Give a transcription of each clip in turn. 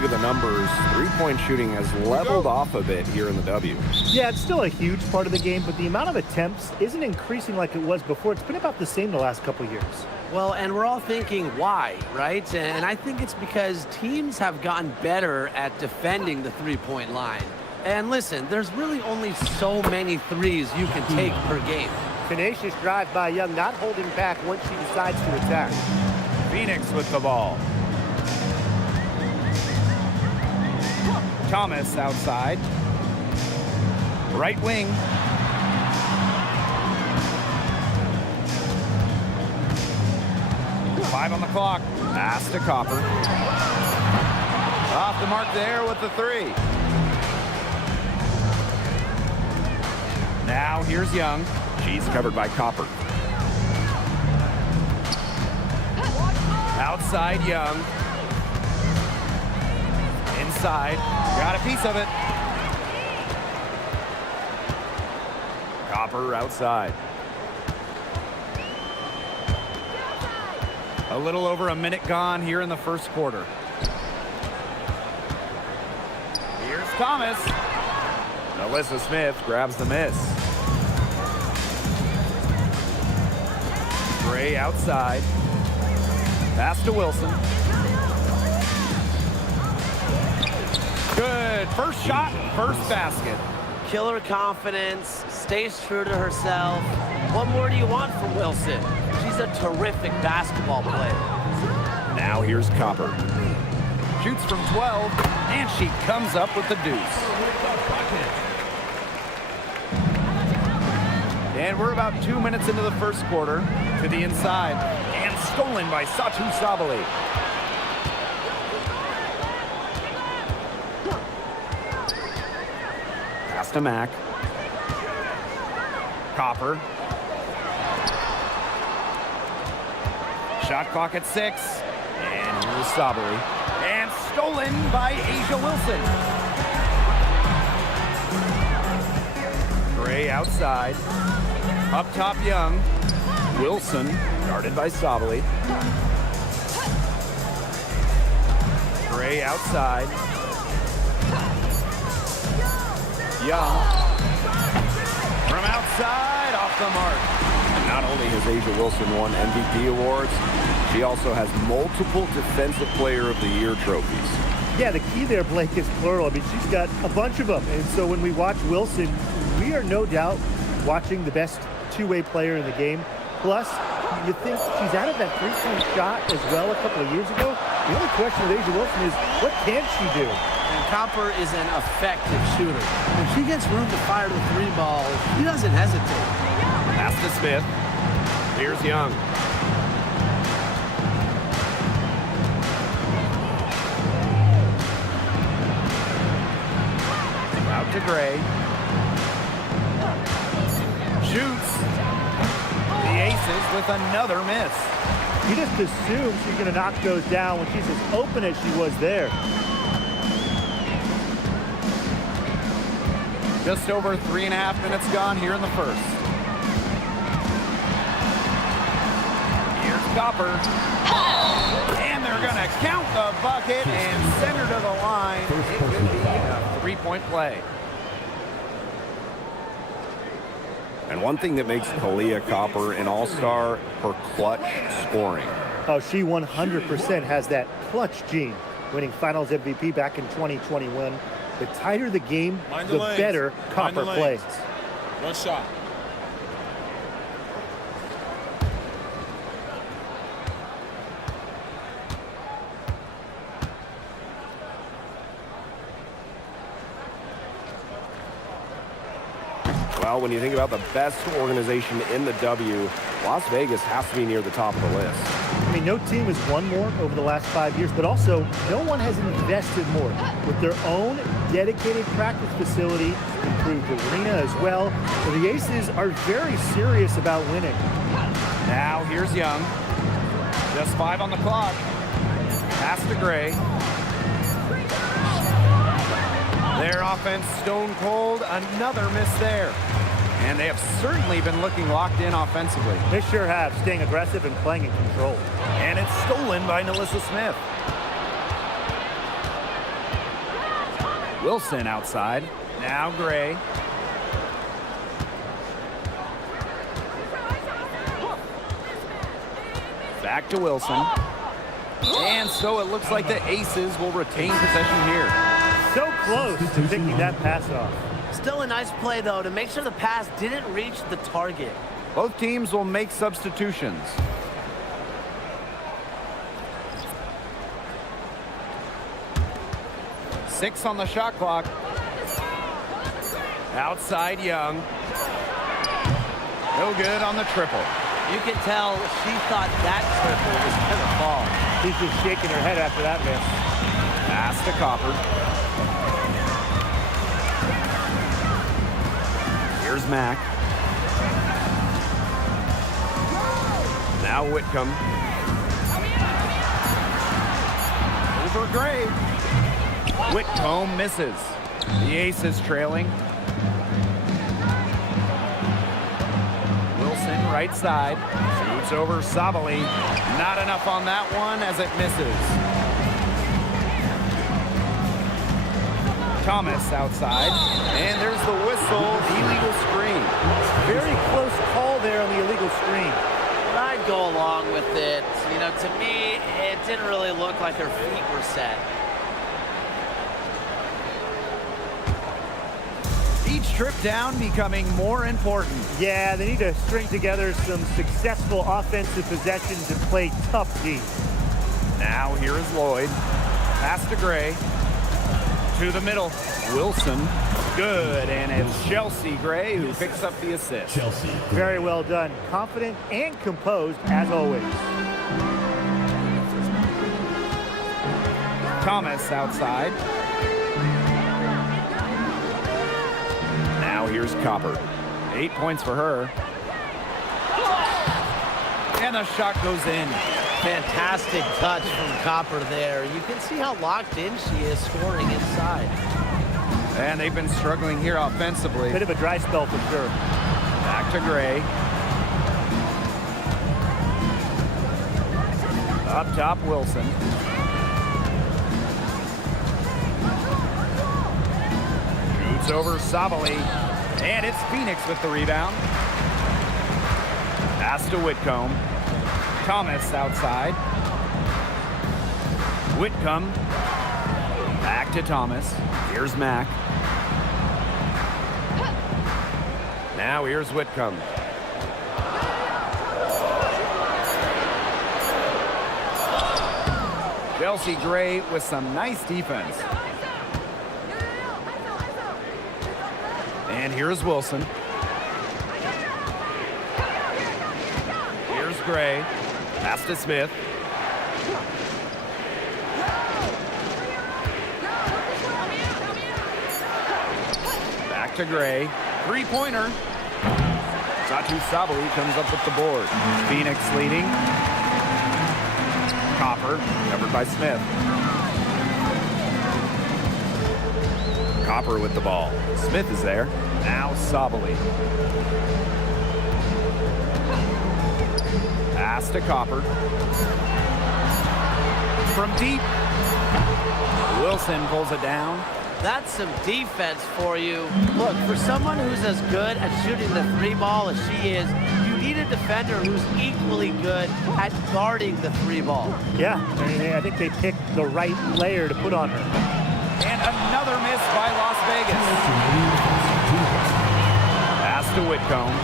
look at the numbers, three-point shooting has leveled off a bit here in the W. Yeah, it's still a huge part of the game, but the amount of attempts isn't increasing like it was before. It's been about the same the last couple years. Well, and we're all thinking why, right? And I think it's because teams have gotten better at defending the three-point line. And listen, there's really only so many threes you can take per game. Tenacious drive by Young, not holding back once she decides to attack. Phoenix with the ball. Thomas outside. Right wing. Five on the clock. Pass to Copper. Off the mark there with the three. Now here's Young. She's covered by Copper. Outside Young. Inside. Got a piece of it. Copper outside. A little over a minute gone here in the first quarter. Here's Thomas. Alyssa Smith grabs the miss. Gray outside. Pass to Wilson. Good. First shot, first basket. Killer confidence, stays true to herself. What more do you want from Wilson? She's a terrific basketball player. Now here's Copper. Shoots from 12, and she comes up with the deuce. And we're about 2 minutes into the first quarter. To the inside, and stolen by Satu Sabali. Pass to Mack. Copper. Shot clock at 6. And here's Sabali. And stolen by Asia Wilson. Gray outside. Up top Young. Wilson guarded by Sabali. Gray outside. Young. From outside, off the mark. Not only has Asia Wilson won MVP awards, she also has multiple Defensive Player of the Year trophies. Yeah, the key there, Blake, is plural. I mean, she's got a bunch of them. And so when we watch Wilson, we are no doubt watching the best two-way player in the game. Plus, you think she's added that three-point shot as well a couple of years ago. The only question with Asia Wilson is, what can she do? And Copper is an effective shooter. When she gets room to fire the three ball, she doesn't hesitate. Pass to Smith. Here's Young. Out to Gray. Shoots. The Aces with another miss. You just assume she's going to knock those down when she's as open as she was there. Just over 3.5 minutes gone here in the first. Here's Copper. And they're going to count the bucket and send her to the line. It could be a three-point play. And one thing that makes Kalia Copper an all-star, her clutch scoring. Oh, she 100% has that clutch gene, winning Finals MVP back in 2021. The tighter the game, the better Copper plays. One shot. Well, when you think about the best organization in the W, Las Vegas has to be near the top of the list. I mean, no team has won more over the last 5 years, but also no one has invested more with their own dedicated practice facility, improved arena as well. So the Aces are very serious about winning. Now here's Young. Just 5 on the clock. Pass to Gray. Their offense stone cold. Another miss there. And they have certainly been looking locked in offensively. They sure have, staying aggressive and playing in control. And it's stolen by Alyssa Smith. Wilson outside. Now Gray. Back to Wilson. And so it looks like the Aces will retain possession here. So close to picking that pass off. Still a nice play, though, to make sure the pass didn't reach the target. Both teams will make substitutions. Six on the shot clock. Outside Young. No good on the triple. You can tell she thought that triple was going to fall. She's just shaking her head after that miss. Pass to Copper. Here's Mack. Now Whitcomb. Over Gray. Whitcomb misses. The Aces trailing. Wilson right side. Shoots over Sabali. Not enough on that one as it misses. Thomas outside. And there's the whistle. Illegal screen. Very close call there on the illegal screen. But I'd go along with it. You know, to me, it didn't really look like her feet were set. Each trip down becoming more important. Yeah, they need to string together some successful offensive possessions and play tough D. Now here is Lloyd. Pass to Gray. To the middle. Wilson. Good. And it's Chelsea Gray who picks up the assist. Very well done. Confident and composed as always. Thomas outside. Now here's Copper. 8 points for her. And the shot goes in. Fantastic touch from Copper there. You can see how locked in she is scoring inside. And they've been struggling here offensively. Bit of a dry spell for sure. Back to Gray. Up top, Wilson. Shoots over Sabali. And it's Phoenix with the rebound. Pass to Whitcomb. Thomas outside. Whitcomb. Back to Thomas. Here's Mack. Now here's Whitcomb. Chelsea Gray with some nice defense. And here's Wilson. Here's Gray. Pass to Smith. Back to Gray. Three-pointer. Satu Sabali comes up with the board. Phoenix leading. Copper, covered by Smith. Copper with the ball. Smith is there. Now Sabali. Pass to Copper. From deep. Wilson pulls it down. That's some defense for you. Look, for someone who's as good at shooting the three ball as she is, you need a defender who's equally good at guarding the three ball. Yeah, I think they picked the right player to put on her. And another miss by Las Vegas. Pass to Whitcomb.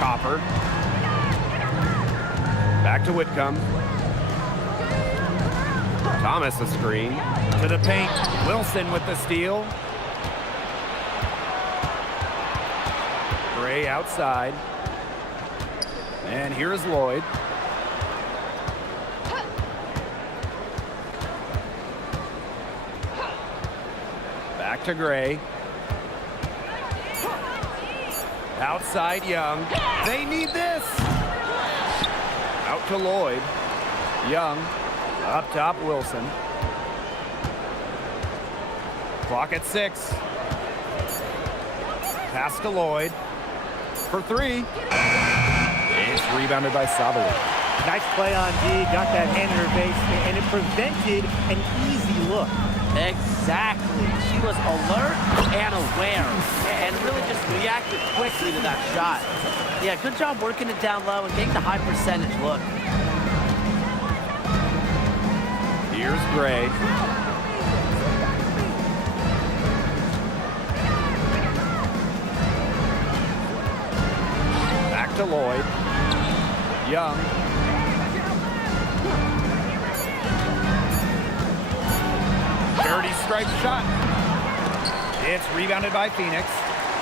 Copper. Back to Whitcomb. Thomas a screen. To the paint. Wilson with the steal. Gray outside. And here's Lloyd. Back to Gray. Outside Young. They need this. Out to Lloyd. Young. Up top Wilson. Clock at 6. Pass to Lloyd. For 3. It's rebounded by Sabali. Nice play on D, got that hand in her face, and it prevented an easy look. Exactly. She was alert and aware and really just reacted quickly to that shot. Yeah, good job working it down low and getting the high percentage look. Here's Gray. Back to Lloyd. Young. Dirty stripe shot. It's rebounded by Phoenix.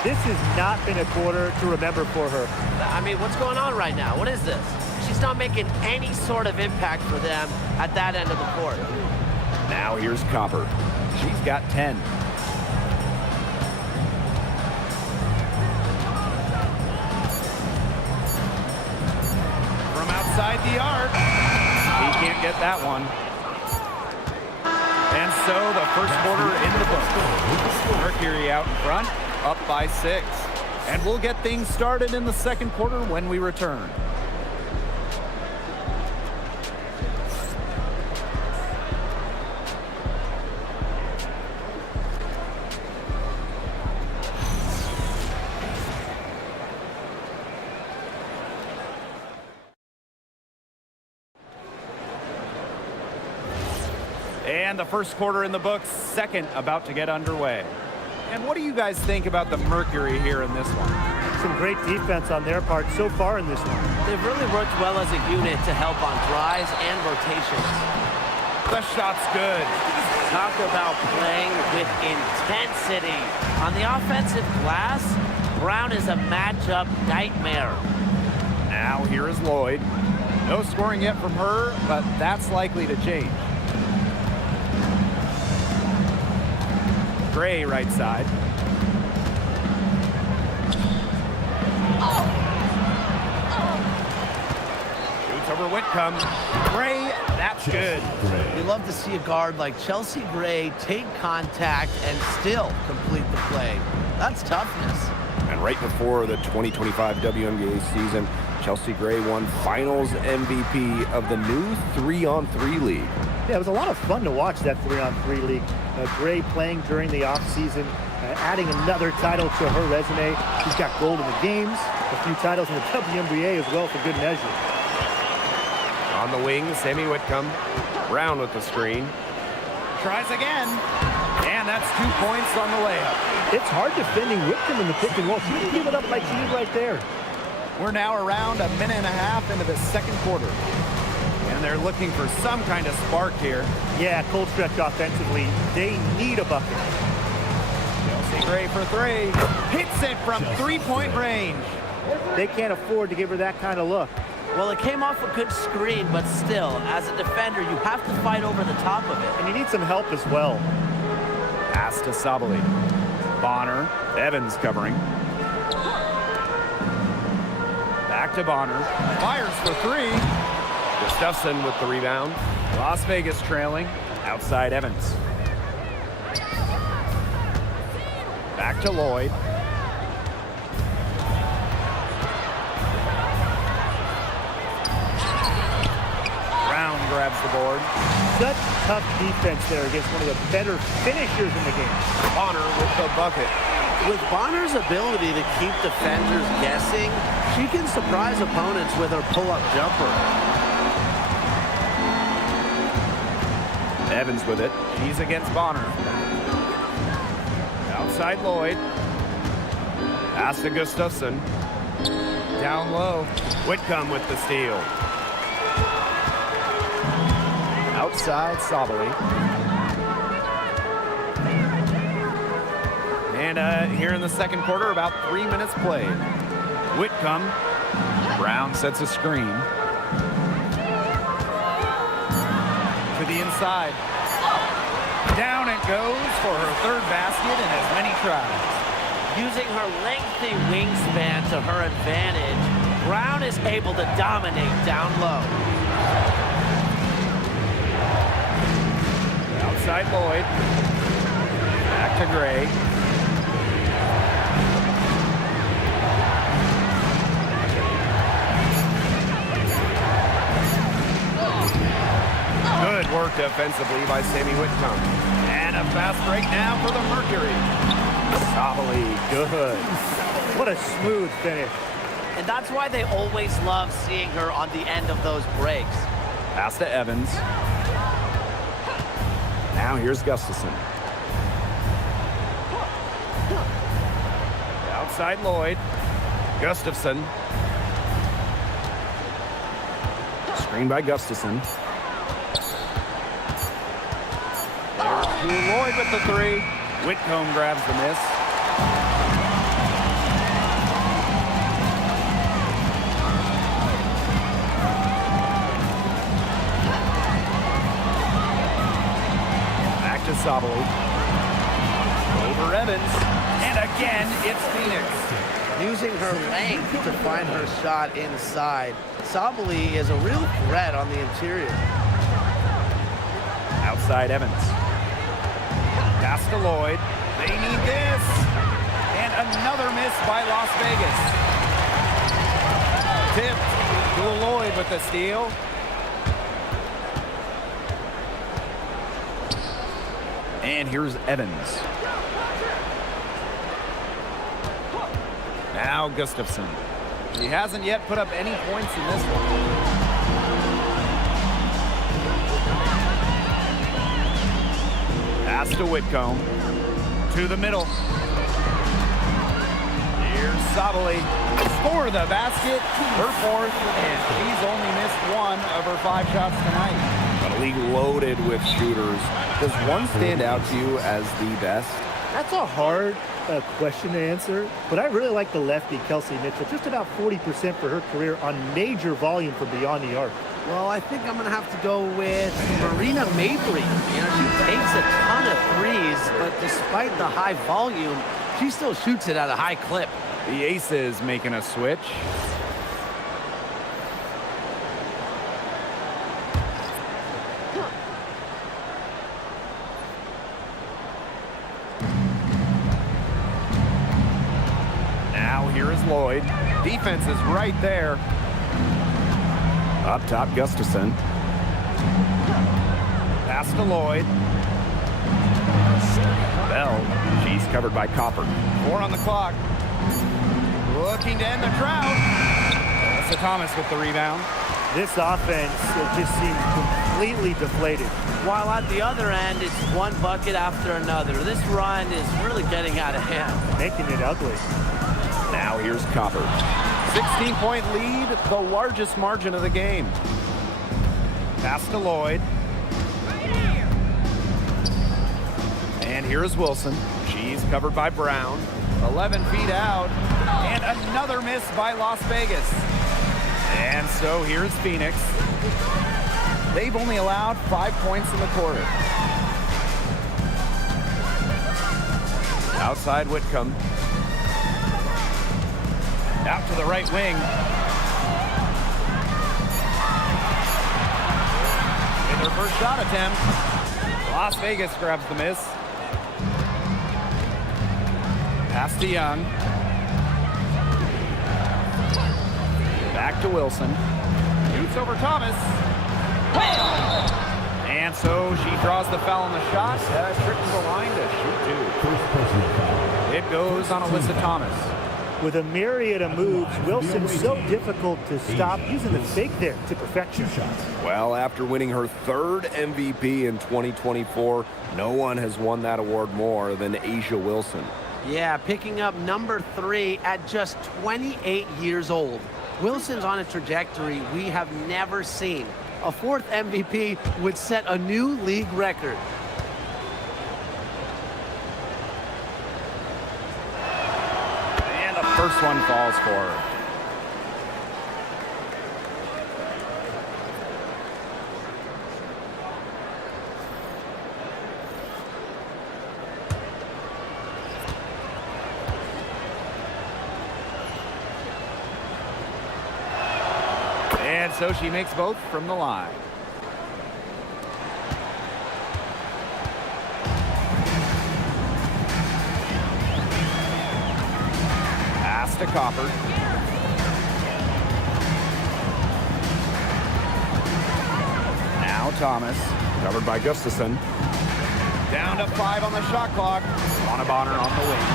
This has not been a quarter to remember for her. I mean, what's going on right now? What is this? She's not making any sort of impact for them at that end of the court. Now here's Copper. She's got 10. From outside the arc. He can't get that one. And so the first quarter in the books. Mercury out in front, up by 6. And we'll get things started in the second quarter when we return. And the first quarter in the books, second about to get underway. And what do you guys think about the Mercury here in this one? Some great defense on their part so far in this one. They've really worked well as a unit to help on drives and rotations. The shot's good. Talk about playing with intensity. On the offensive glass, Brown is a matchup nightmare. Now here is Lloyd. No scoring yet from her, but that's likely to change. Gray right side. Shoots over Whitcomb. Gray, that's good. We love to see a guard like Chelsea Gray take contact and still complete the play. That's toughness. And right before the 2025 WNBA season, Chelsea Gray won Finals MVP of the new 3-on-3 league. Yeah, it was a lot of fun to watch that 3-on-3 league. Gray playing during the offseason, adding another title to her resume. She's got gold in the games, a few titles in the WNBA as well for good measure. On the wing, Sammy Whitcomb. Brown with the screen. Tries again. And that's 2 points on the layup. It's hard defending Whitcomb in the pick and roll. She didn't give it up like she did right there. We're now around a minute and a half into the second quarter. And they're looking for some kind of spark here. Yeah, cold stretch offensively. They need a bucket. Chelsea Gray for 3. Hits it from three-point range. They can't afford to give her that kind of look. Well, it came off a good screen, but still, as a defender, you have to fight over the top of it. And you need some help as well. Pass to Sabali. Bonner. Evans covering. Back to Bonner. Fires for 3. Gustafson with the rebound. Las Vegas trailing. Outside Evans. Back to Lloyd. Brown grabs the board. Such tough defense there against one of the better finishers in the game. Bonner with the bucket. With Bonner's ability to keep defenders guessing, she can surprise opponents with her pull-up jumper. Evans with it. He's against Bonner. Outside Lloyd. Pass to Gustafson. Down low. Whitcomb with the steal. Outside Sabali. And here in the second quarter, about 3 minutes played. Whitcomb. Brown sets a screen. To the inside. Down it goes for her third basket in as many tries. Using her lengthy wingspan to her advantage, Brown is able to dominate down low. Outside Lloyd. Back to Gray. blocked defensively by Sammy Whitcomb. And a fast break now for the Mercury. Solidly good. What a smooth finish. And that's why they always love seeing her on the end of those breaks. Pass to Evans. Now here's Gustafson. Outside Lloyd. Gustafson. Screen by Gustafson. There's to Lloyd with the three. Whitcomb grabs the miss. Back to Sabali. Over Evans. And again, it's Phoenix. Using her length to find her shot inside. Sabali is a real threat on the interior. Outside Evans. Pass to Lloyd. They need this. And another miss by Las Vegas. Tipped to Lloyd with the steal. And here's Evans. Now Gustafson. He hasn't yet put up any points in this one. Pass to Whitcomb. To the middle. Here's Sabali. For the basket. Her fourth. And she's only missed one of her 5 shots tonight. But a league loaded with shooters. Does one stand out to you as the best? That's a hard question to answer, but I really like the lefty, Kelsey Mitchell. Just about 40% for her career on major volume from beyond the arc. Well, I think I'm going to have to go with Marina Mabrey. You know, she takes a ton of threes, but despite the high volume, she still shoots it at a high clip. The ACES making a switch. Now here is Lloyd. Defense is right there. Up top, Gustafson. Pass to Lloyd. Bell. She's covered by Copper. 4 on the clock. Looking to end the drought. Melissa Thomas with the rebound. This offense just seems completely deflated. While at the other end, it's one bucket after another. This run is really getting out of hand. Making it ugly. Now here's Copper. 16-point lead, the largest margin of the game. Pass to Lloyd. And here is Wilson. She's covered by Brown. 11 feet out. And another miss by Las Vegas. And so here's Phoenix. They've only allowed 5 points in the quarter. Outside Whitcomb. Out to the right wing. In their first shot attempt, Las Vegas grabs the miss. Pass to Young. Back to Wilson. Shoots over Thomas. And so she draws the foul on the shot. Trickles the line to shoot 2. It goes on Alyssa Thomas. With a myriad of moves, Wilson's so difficult to stop, using the fake there to perfection. Well, after winning her 3rd MVP in 2024, no one has won that award more than A'ja Wilson. Yeah, picking up number 3 at just 28 years old. Wilson's on a trajectory we have never seen. A 4th MVP would set a new league record. And the first one falls for her. And so she makes both from the line. Pass to Copper. Now Thomas. Covered by Gustafson. Down to 5 on the shot clock. Lana Bonner on the wing.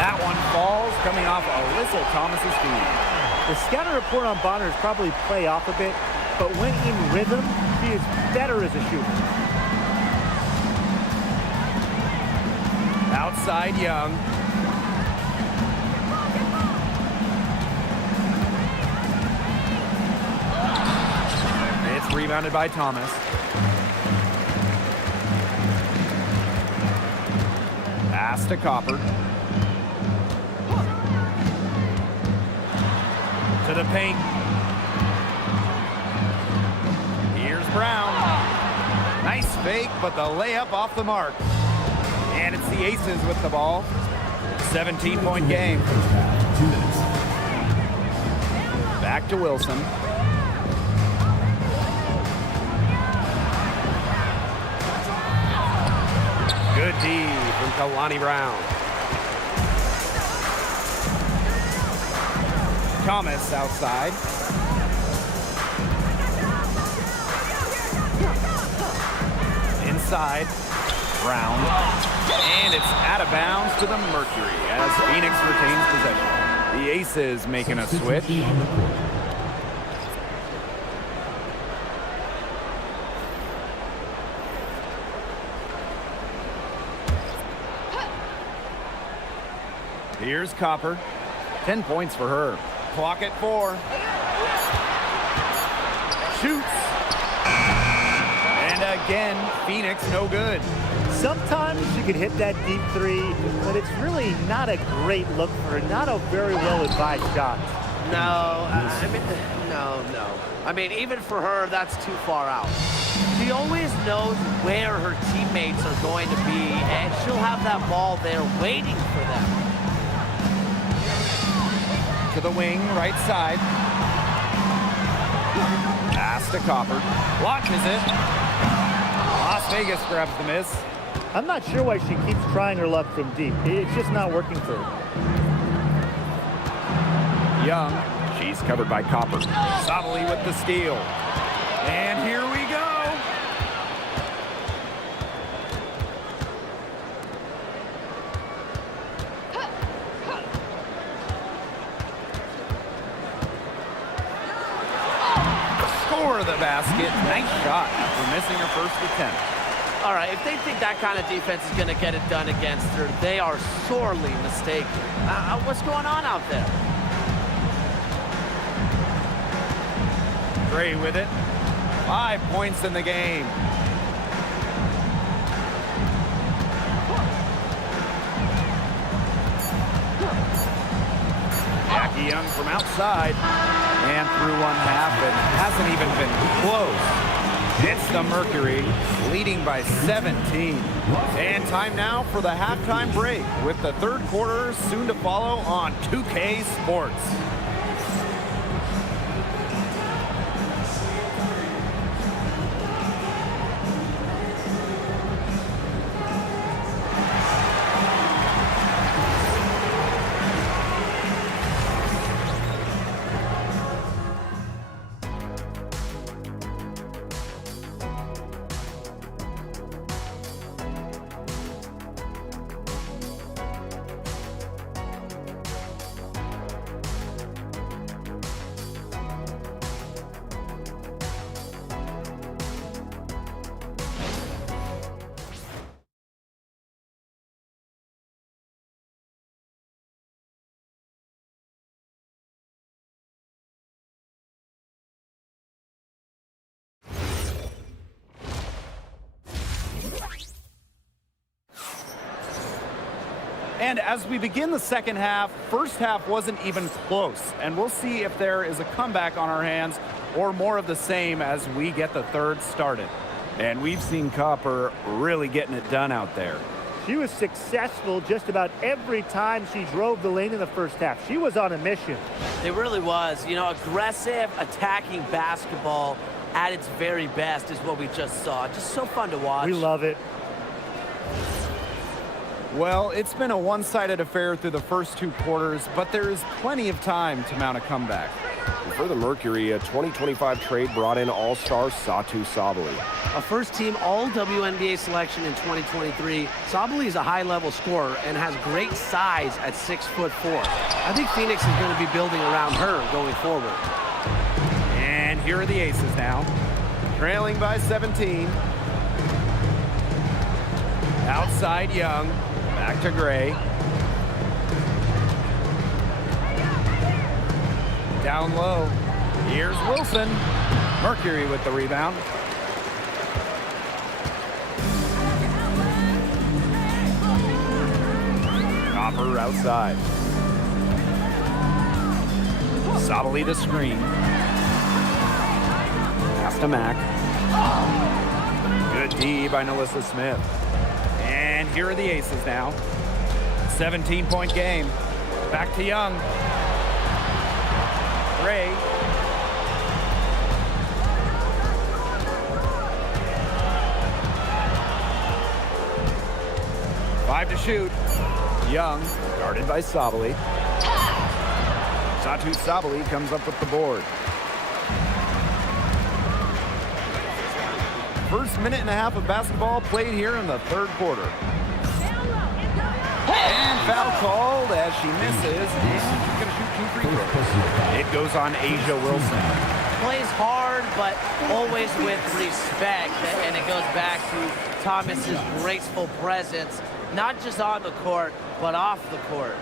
That one falls, coming off Alyssa Thomas's feet. The scouting report on Bonner is probably play off a bit, but when in rhythm, she is better as a shooter. Outside Young. It's rebounded by Thomas. Pass to Copper. To the paint. Here's Brown. Nice fake, but the layup off the mark. And it's the Aces with the ball. 17-point game. 2 minutes. Back to Wilson. Good D from Kalani Brown. Thomas outside. Inside. Brown. And it's out of bounds to the Mercury as Phoenix retains possession. The Aces making a switch. On the court. Here's Copper. 10 points for her. Clock at 4. Shoots. And again, Phoenix no good. Sometimes she can hit that deep three, but it's really not a great look for her. Not a very well-advised shot. No, no. I mean, even for her, that's too far out. She always knows where her teammates are going to be, and she'll have that ball there waiting for them. To the wing, right side. Pass to Copper. Launches it. Las Vegas grabs the miss. I'm not sure why she keeps trying her luck from deep. It's just not working for her. Young. She's covered by Copper. Sabali with the steal. And here we go. Score the basket. Nice shot after missing her first attempt. All right, if they think that kind of defense is going to get it done against her, they are sorely mistaken. What's going on out there? Gray with it. 5 points in the game. Jackie Young from outside. And through one half, it hasn't even been close. It's the Mercury, leading by 17. And time now for the halftime break, with the third quarter soon to follow on 2K Sports. And as we begin the second half, first half wasn't even close. And we'll see if there is a comeback on our hands or more of the same as we get the third started. And we've seen Copper really getting it done out there. She was successful just about every time she drove the lane in the first half. She was on a mission. It really was. You know, aggressive, attacking basketball at its very best is what we just saw. Just so fun to watch. We love it. Well, it's been a one-sided affair through the first two quarters, but there is plenty of time to mount a comeback. And for the Mercury, a 2025 trade brought in all-star Satu Sabali. A first-team All-WNBA selection in 2023, Sabali is a high-level scorer and has great size at 6'4". I think Phoenix is going to be building around her going forward. And here are the Aces now. Trailing by 17. Outside Young. Back to Gray. Down low. Here's Wilson. Mercury with the rebound. Copper outside. Sabali the screen. Pass to Mack. Good D by Nalissa Smith. And here are the Aces now. 17-point game. Back to Young. Gray. Five to shoot. Young, guarded by Sabali. Satu Sabali comes up with the board. First minute and a half of basketball played here in the third quarter. And foul called as she misses. And she's going to shoot 2 free throws. It goes on Asia Wilson. Plays hard, but always with respect. And it goes back to Thomas's graceful presence, not just on the court, but off the court.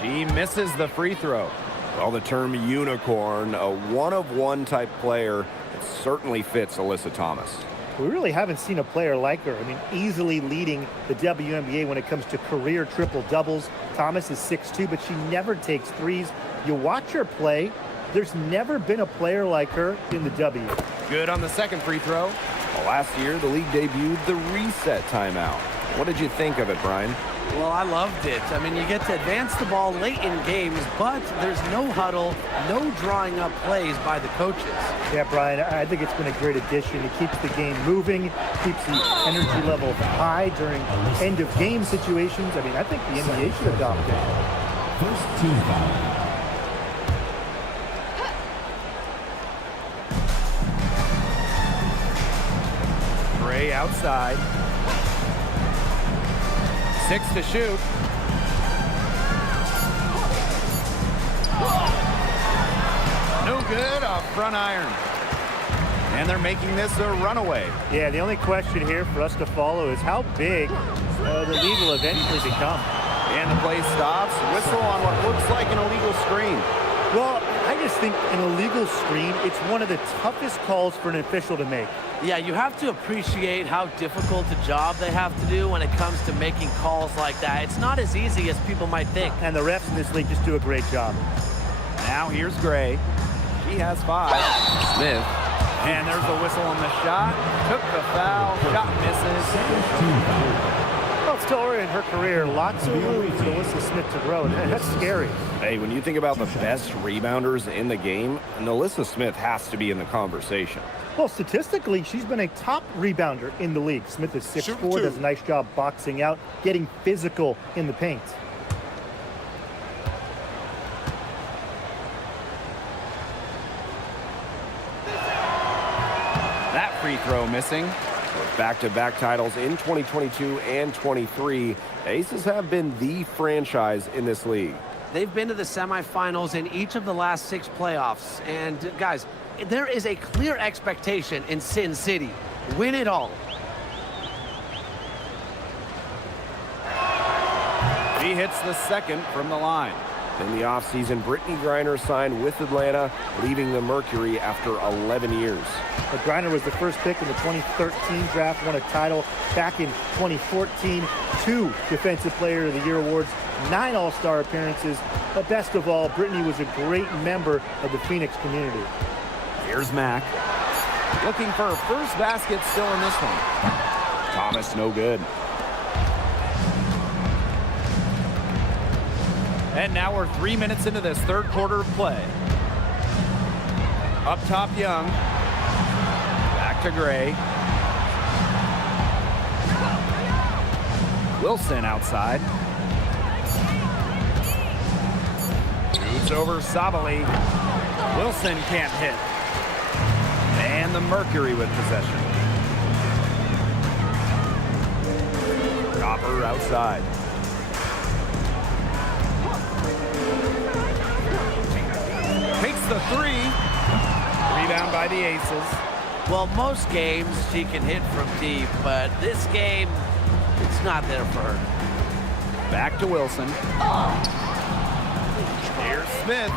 She misses the free throw. Well, the term unicorn, a one-of-one type player, it certainly fits Alyssa Thomas. We really haven't seen a player like her. I mean, easily leading the WNBA when it comes to career triple-doubles. Thomas is 6'2", but she never takes threes. You watch her play, there's never been a player like her in the W. Good on the second free throw. Well, last year, the league debuted the reset timeout. What did you think of it, Brian? Well, I loved it. I mean, you get to advance the ball late in games, but there's no huddle, no drawing up plays by the coaches. Yeah, Brian, I think it's been a great addition. It keeps the game moving, keeps the energy level high during end-of-game situations. I mean, I think the NBA should adopt it. First team foul. Gray outside. 6 to shoot. No good off front iron. And they're making this a runaway. Yeah, the only question here for us to follow is how big the lead will eventually become. And the play stops. Whistle on what looks like an illegal screen. Well, I just think an illegal screen, it's one of the toughest calls for an official to make. Yeah, you have to appreciate how difficult a job they have to do when it comes to making calls like that. It's not as easy as people might think. And the refs in this league just do a great job. Now here's Gray. She has 5. Smith. And there's a whistle on the shot. Took the foul. Shot misses. Well, still early in her career, lots of room for Nalissa Smith to grow. That's scary. Hey, when you think about the best rebounders in the game, Nalissa Smith has to be in the conversation. Well, statistically, she's been a top rebounder in the league. Smith is 6'4", does a nice job boxing out, getting physical in the paint. That free throw missing. With back-to-back titles in 2022 and 23, Aces have been the franchise in this league. They've been to the semifinals in each of the last 6 playoffs. And guys, there is a clear expectation in Sin City. Win it all. She hits the second from the line. In the offseason, Brittany Griner signed with Atlanta, leaving the Mercury after 11 years. Griner was the first pick in the 2013 draft, won a title back in 2014, 2 Defensive Player of the Year awards, 9 All-Star appearances. But best of all, Brittany was a great member of the Phoenix community. Here's Mack. Looking for her first basket still in this one. Thomas, no good. And now we're 3 minutes into this third quarter of play. Up top, Young. Back to Gray. Wilson outside. Shoots over Sabali. Wilson can't hit. And the Mercury with possession. Copper outside. Takes the three. Rebound by the Aces. Well, most games she can hit from deep, but this game, it's not there for her. Back to Wilson. Here's Smith.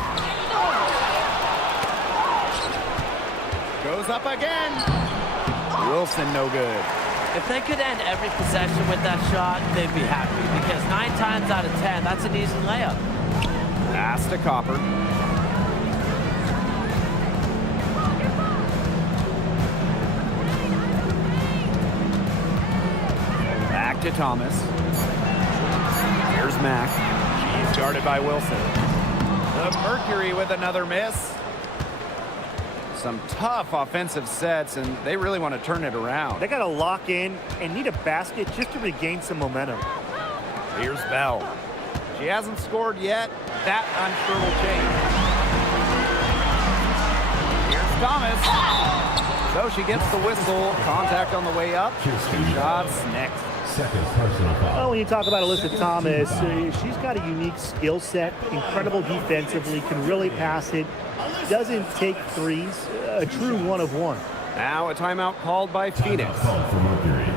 Goes up again. Wilson no good. If they could end every possession with that shot, they'd be happy, because 9 times out of 10, that's an easy layup. Pass to Copper. Back to Thomas. Here's Mack. She's guarded by Wilson. The Mercury with another miss. Some tough offensive sets, and they really want to turn it around. They got to lock in and need a basket just to regain some momentum. Here's Bell. She hasn't scored yet. That, I'm sure, will change. Here's Thomas. So she gets the whistle. Contact on the way up. 2 shots next. Second personal foul. Well, when you talk about Alyssa Thomas, she's got a unique skill set, incredible defensively, can really pass it, doesn't take threes, a true one of one. Now a timeout called by Phoenix. Timeout called for Mercury.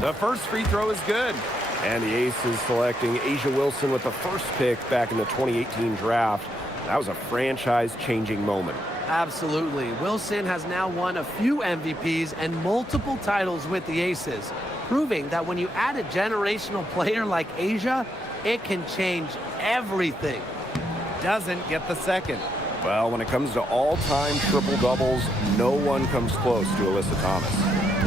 The first free throw is good. And the Aces selecting A'ja Wilson with the first pick back in the 2018 draft. That was a franchise-changing moment. Absolutely. Wilson has now won a few MVPs and multiple titles with the Aces, proving that when you add a generational player like A'ja, it can change everything. Doesn't get the second. Well, when it comes to all-time triple-doubles, no one comes close to Alyssa Thomas.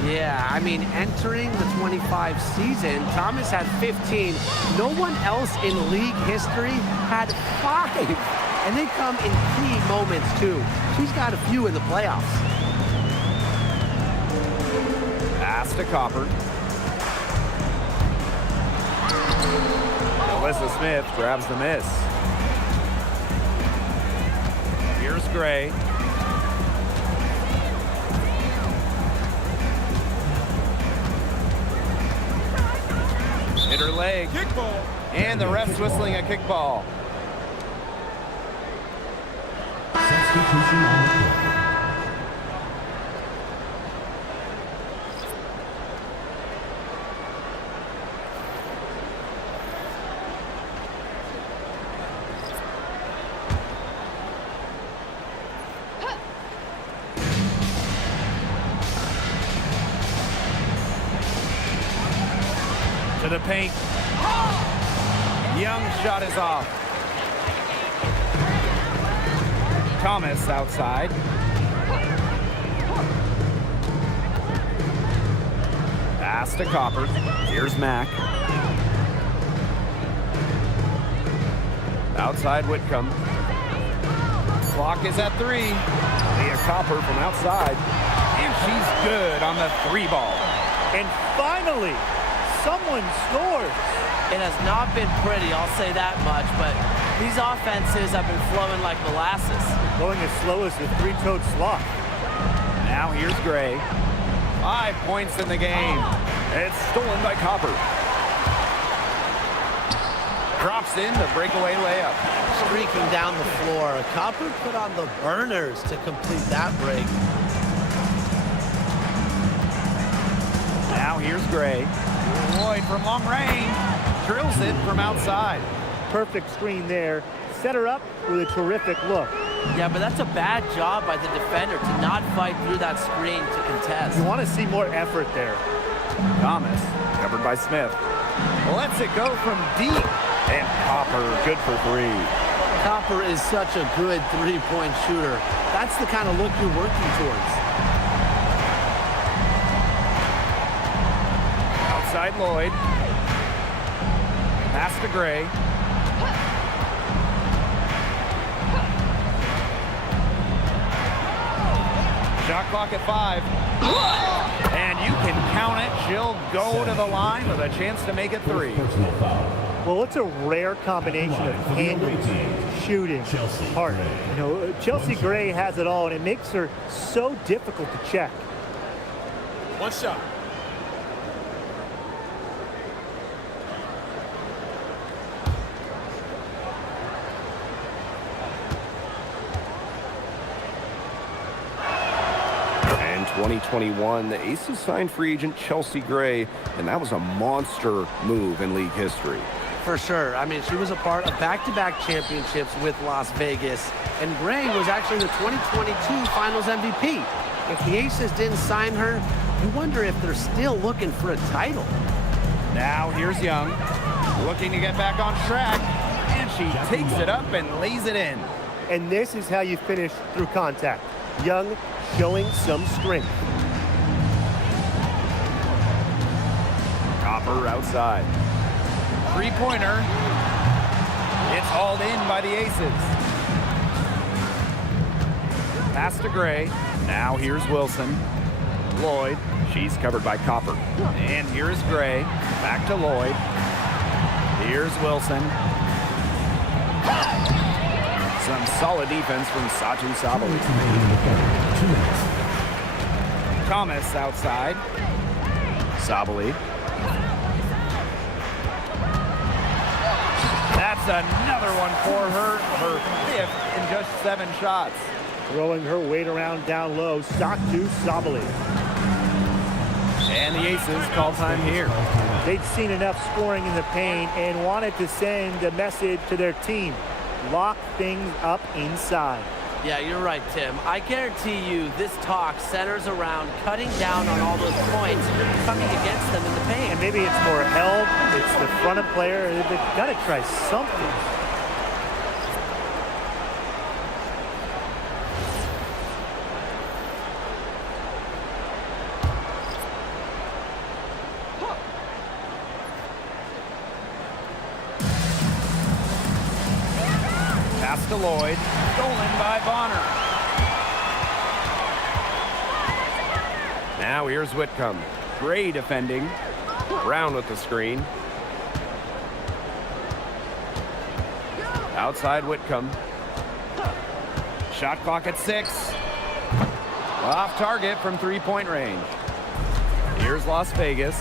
Yeah, I mean, entering the 25 season, Thomas had 15. No one else in league history had 5. And they come in key moments, too. She's got a few in the playoffs. Pass to Copper. Alyssa Smith grabs the miss. Here's Gray. Hit her leg. Kickball. And the ref's whistling a kickball. Substitution on the court. To the paint. Young's shot is off. Thomas outside. Pass to Copper. Here's Mack. Outside Whitcomb. Clock is at 3. Leah Copper from outside. And she's good on the 3 ball. And finally, someone scores. It has not been pretty, I'll say that much, but these offenses have been flowing like molasses. Going as slow as the 3-toed sloth. Now here's Gray. 5 points in the game. It's stolen by Copper. Drops in the breakaway layup. Streaking down the floor. Copper put on the burners to complete that break. Now here's Gray. Lloyd from long range. Drills it from outside. Perfect screen there. Set her up with a terrific look. Yeah, but that's a bad job by the defender to not fight through that screen to contest. You want to see more effort there. Thomas covered covered by Smith. Lets it go from deep. And Copper, good for three. Copper is such a good three-point shooter. That's the kind of look you're working towards. Outside Lloyd. Pass to Gray. Shot clock at 5. And you can count it. She'll go to the line with a chance to make it 3. Personal foul. Well, it's a rare combination of handling, shooting, heart. You know, Chelsea Gray has it all, and it makes her so difficult to check. One shot. In 2021, the Aces signed free agent Chelsea Gray, and that was a monster move in league history. For sure. I mean, she was a part of back-to-back championships with Las Vegas, and Gray was actually the 2022 Finals MVP. If the Aces didn't sign her, you wonder if they're still looking for a title. Now here's Young, looking to get back on track, and she takes it up and lays it in. And this is how you finish through contact. Young showing some strength. Copper outside. Three-pointer. It's hauled in by the Aces. Pass to Gray. Now here's Wilson. Lloyd. She's covered by Copper. And here's Gray. Back to Lloyd. Here's Wilson. Some solid defense from Satu Sabali. Thomas outside. Sabali. That's another one for her. Her 5th in just 7 shots. Throwing her weight around down low, Satu Sabali. And the Aces call time here. They'd seen enough scoring in the paint and wanted to send a message to their team. Lock things up inside. Yeah, you're right, Tim. I guarantee you this talk centers around cutting down on all those points coming against them in the paint. And maybe it's more help, it's the front of player. They've got to try something. Pass to Lloyd. Stolen by Bonner. Now here's Whitcomb. Gray defending. Brown with the screen. Outside Whitcomb. Shot clock at 6. Off target from 3-point range. Here's Las Vegas.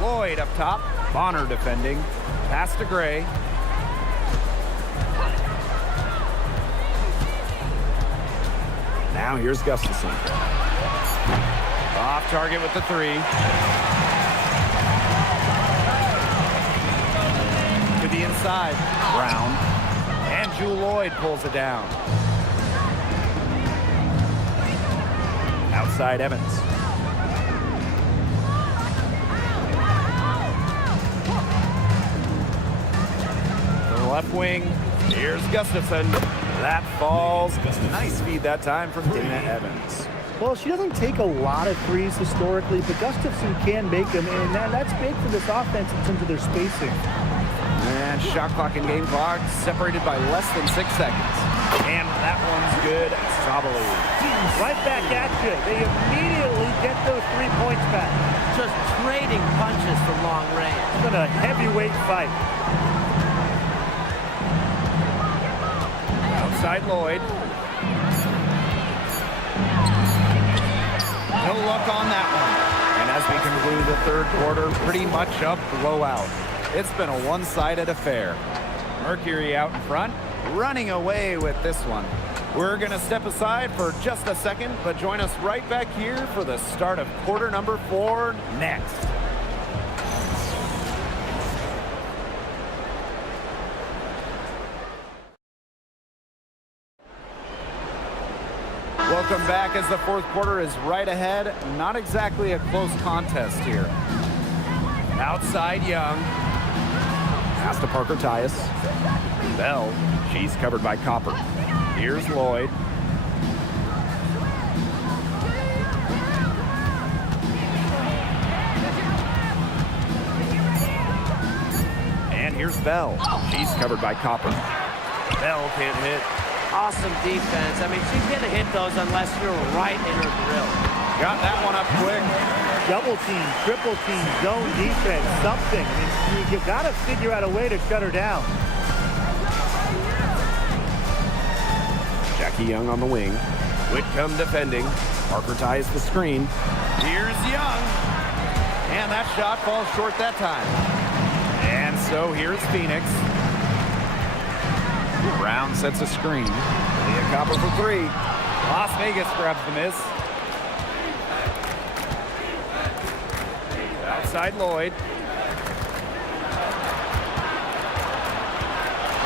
Lloyd up top. Bonner defending. Pass to Gray. Now here's Gustafson. Off target with the 3. To the inside. Brown. And Jewel Lloyd pulls it down. Outside Evans. Left wing, here's Gustafson. That falls. Nice feed that time from Dana Evans. Well, she doesn't take a lot of threes historically, but Gustafson can make them, and that's big for this offense in terms of their spacing. And shot clock and game clock separated by less than 6 seconds. And that one's good. Sabali. Right back at you. They immediately get those 3 points back. Just trading punches from long range. It's been a heavyweight fight. Outside Lloyd. No luck on that one. And as we conclude the 3rd quarter, pretty much a blowout. It's been a one-sided affair. Mercury out in front, running away with this one. We're going to step aside for just a second, but join us right back here for the start of quarter number 4 next. Well, Welcome back as the fourth quarter is right ahead. Not exactly a close contest here. Outside Young. Pass to Parker Tyus. Bell. She's covered by Copper. Here's Lloyd. And here's Bell. She's covered by Copper. Bell can't hit. Awesome defense. I mean, she's going to hit those unless you're right in her grill. Got that one up quick. Double team, triple team, zone defense, something. I mean, you've got to figure out a way to shut her down. Jackie Young on the wing. Whitcomb defending. Parker ties the screen. Here's Young. And that shot falls short that time. And so here's Phoenix. Brown sets a screen. Leah Copper for three. Las Vegas grabs the miss. Outside Lloyd.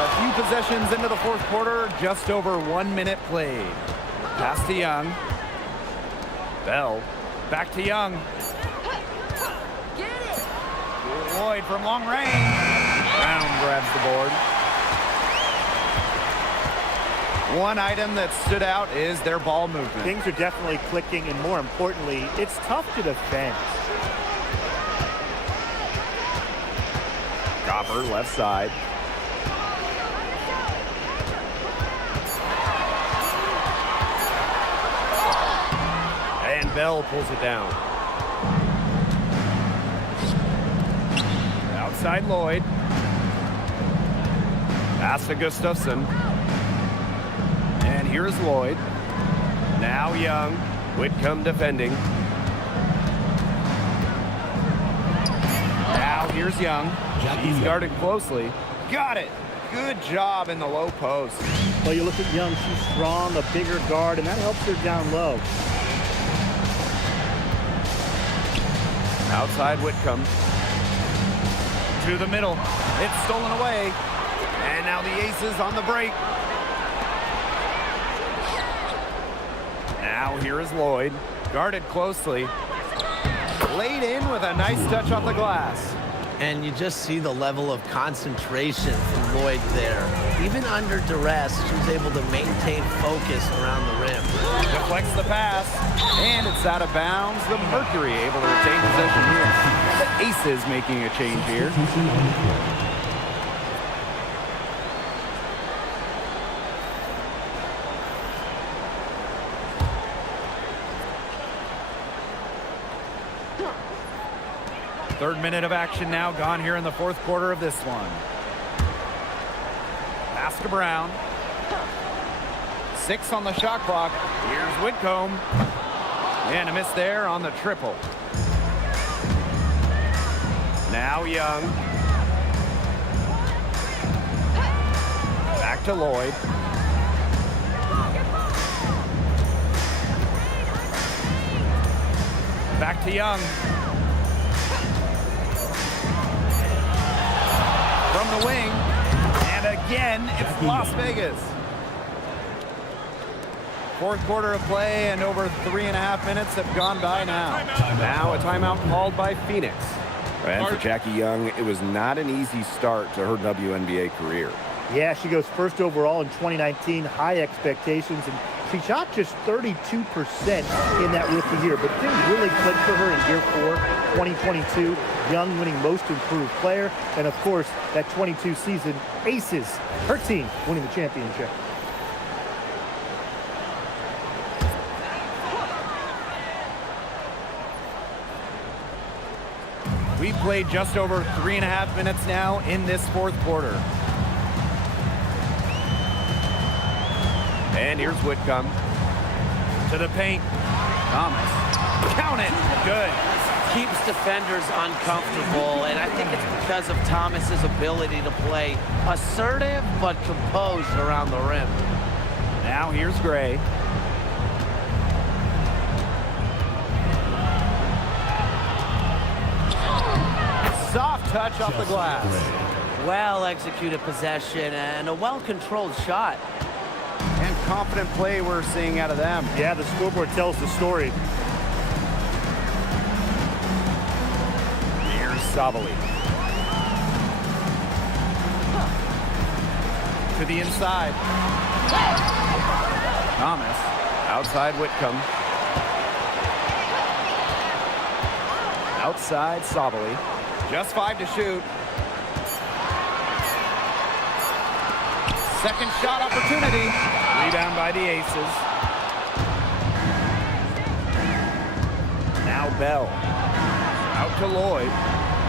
A few possessions into the fourth quarter, just over 1 minute played. Pass to Young. Bell. Back to Young. Lloyd from long range. Brown grabs the board. One item that stood out is their ball movement. Things are definitely clicking, and more importantly, it's tough to defend. Copper left side. And Bell pulls it down. Outside Lloyd. Pass to Gustafson. And here's Lloyd. Now Young. Whitcomb defending. Now here's Young. He's guarded closely. Got it. Good job in the low post. Well, you look at Young, she's strong, a bigger guard, and that helps her down low. Outside Whitcomb. To the middle. It's stolen away. And now the Aces on the break. Now here is Lloyd. Guarded closely. Laid in with a nice touch off the glass. And you just see the level of concentration from Lloyd there. Even under duress, she was able to maintain focus around the rim. Deflects the pass, and it's out of bounds. The Mercury able to retain possession here. The Aces making a change here. Substitution on the court. Third minute of action now gone here in the fourth quarter of this one. Pass to Brown. 6 on the shot clock. Here's Whitcomb. And a miss there on the triple. Now Young. Back to Lloyd. Back to Young. From the wing. And again, it's Las Vegas. Fourth quarter of play, and over 3.5 minutes have gone by now. Now a timeout called by Phoenix. And for Jackie Young, it was not an easy start to her WNBA career. Yeah, she goes first overall in 2019, high expectations, and she shot just 32% in that rookie year. But things really clicked for her in year 4, 2022. Young winning most improved player, and of course, that 22 season, ACES, her team winning the championship. We've played just over 3.5 minutes now in this fourth quarter. And here's Whitcomb. To the paint. Thomas. Count it. Good. Keeps defenders uncomfortable, and I think it's because of Thomas's ability to play assertive but composed around the rim. Now here's Gray. Soft touch off the glass. Well-executed possession and a well-controlled shot. And confident play we're seeing out of them. Yeah, the scoreboard tells the story. Here's Sabali. To the inside. Thomas. Outside Whitcomb. Outside Sabali. Just 5 to shoot. Second shot opportunity. Rebound by the Aces. Now Bell. Out to Lloyd.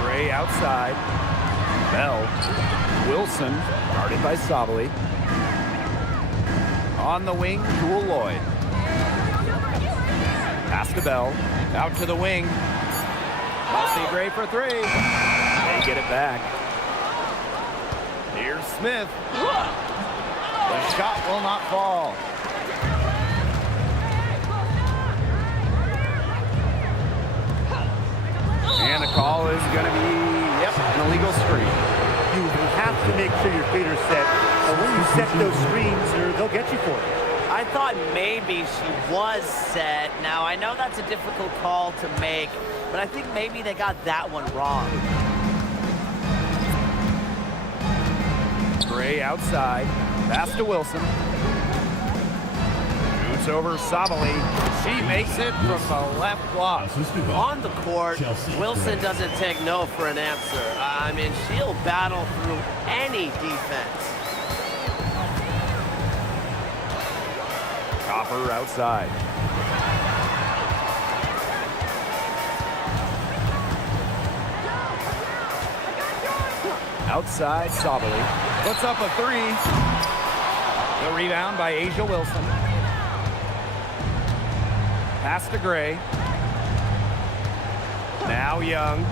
Gray outside. Bell. Wilson. Guarded by Sabali. On the wing, Jewel Lloyd. Pass to Bell. Out to the wing. Kelsey Gray for 3. They get it back. Here's Smith. The shot will not fall. And the call is going to be, an illegal screen. You have to make sure your feet are set. When you set those screens, they'll get you for it. I thought maybe she was set. Now, I know that's a difficult call to make, but I think maybe they got that one wrong. Gray outside. Pass to Wilson. Shoots over Sabali. She makes it from the left block. On the court, Wilson doesn't take no for an answer. I mean, she'll battle through any defense. Copper outside. Outside Sabali. Puts up a 3. The rebound by Asia Wilson. Pass to Gray. Now Young.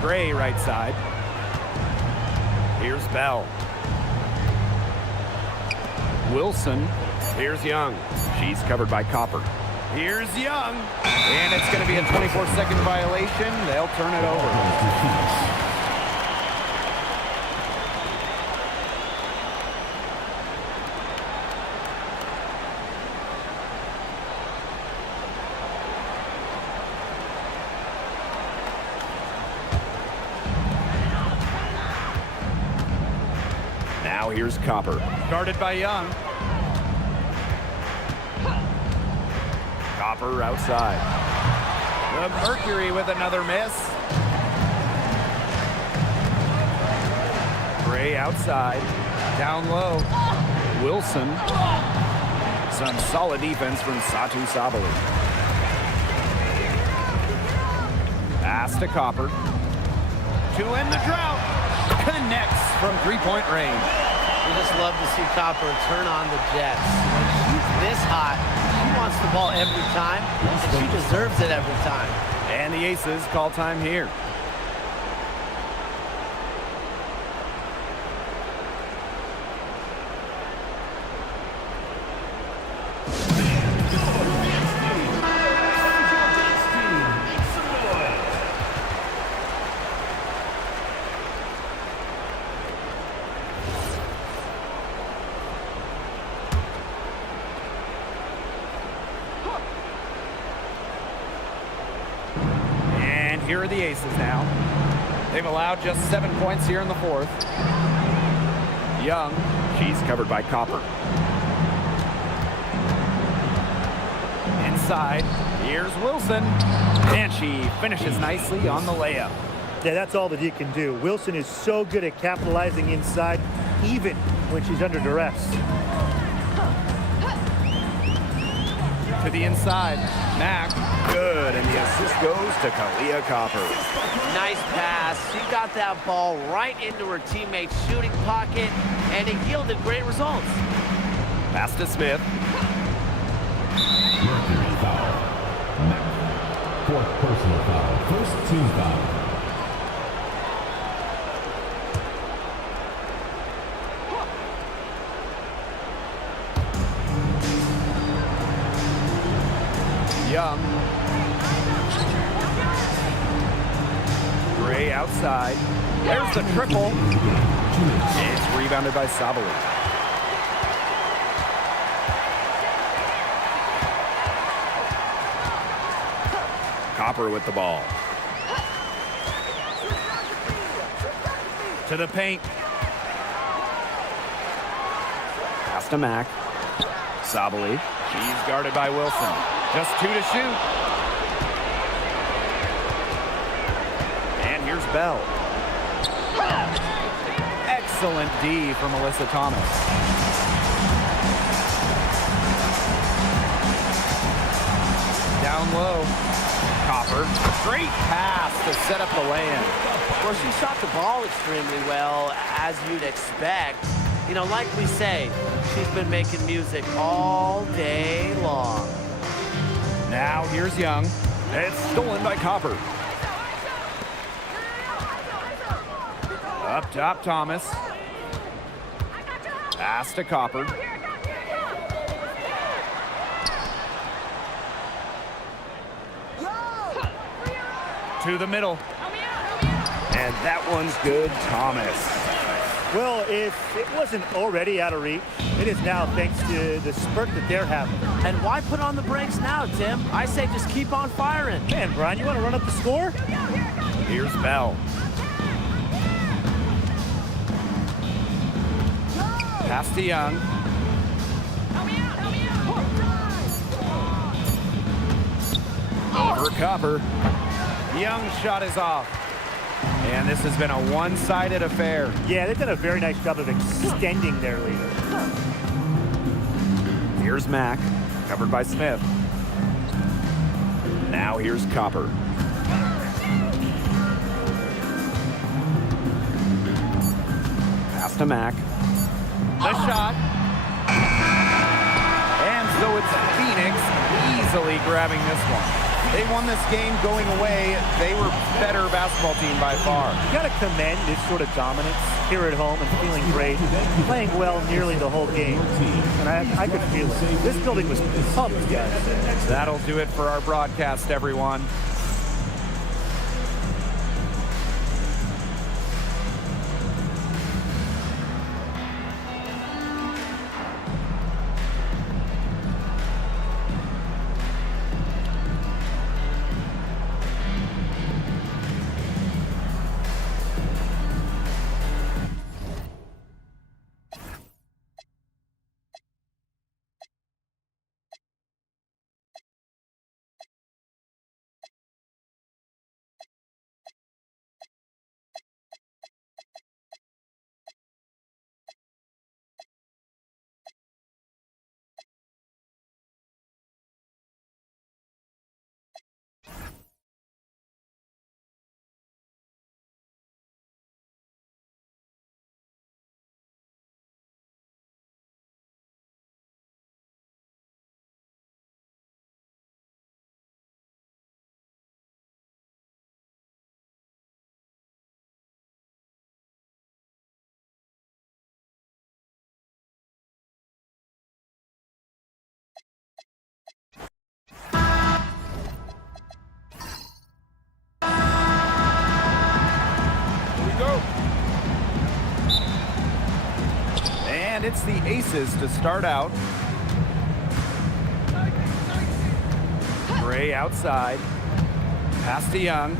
Gray right side. Here's Bell. Wilson. Here's Young. She's covered by Copper. Here's Young. And it's going to be a 24-second violation. They'll turn it over. Now here's Copper. Guarded by Young. Copper outside. The Mercury with another miss. Gray outside. Down low. Wilson. Some solid defense from Satu Sabali. Pass to Copper. To end the drought. Connects from three-point range. We just love to see Copper turn on the Jets. When she's this hot, she wants the ball every time, and she deserves it every time. And the Aces call time here. Here are the Aces now. They've allowed just 7 points here in the fourth. Young, she's covered by Copper. Inside, here's Wilson. And she finishes nicely on the layup. Yeah, that's all that he can do. Wilson is so good at capitalizing inside, even when she's under duress. To the inside, Mack, good, and the assist goes to Kalia Copper. Nice pass. She got that ball right into her teammate's shooting pocket, and it yielded great results. Pass to Smith. Mercury foul. Mack. Fourth personal foul. First team foul. Young. Gray outside. There's the triple. It's rebounded by Sabali. Copper with the ball. To the paint. Pass to Mack. Sabali. She's guarded by Wilson. Just 2 to shoot. And here's Bell. Excellent D for Melissa Thomas. Down low. Copper. Great pass to set up the lay-in. Well, she shot the ball extremely well, as you'd expect. You know, like we say, she's been making music all day long. Now here's Young. It's stolen by Copper. Up top, Thomas. Pass to Copper. To the middle. And that one's good, Thomas. Well, if it wasn't already out of reach, it is now thanks to the spurt that they're having. And why put on the brakes now, Tim? I say just keep on firing. Man, Brian, you want to run up the score? Here's Bell. Pass to Young. Over Copper. Young's shot is off. And this has been a one-sided affair. Yeah, they've done a very nice job of extending their lead. Here's Mack, covered by Smith. Now here's Copper. Pass to Mack. The shot. And so it's Phoenix easily grabbing this one. They won this game going away. They were better basketball team by far. You got to commend this sort of dominance here at home and feeling great, playing well nearly the whole game. And I could feel it. This building was pumped, guys. That'll do it for our broadcast, everyone. And it's the Aces to start out. Gray outside. Pass to Young.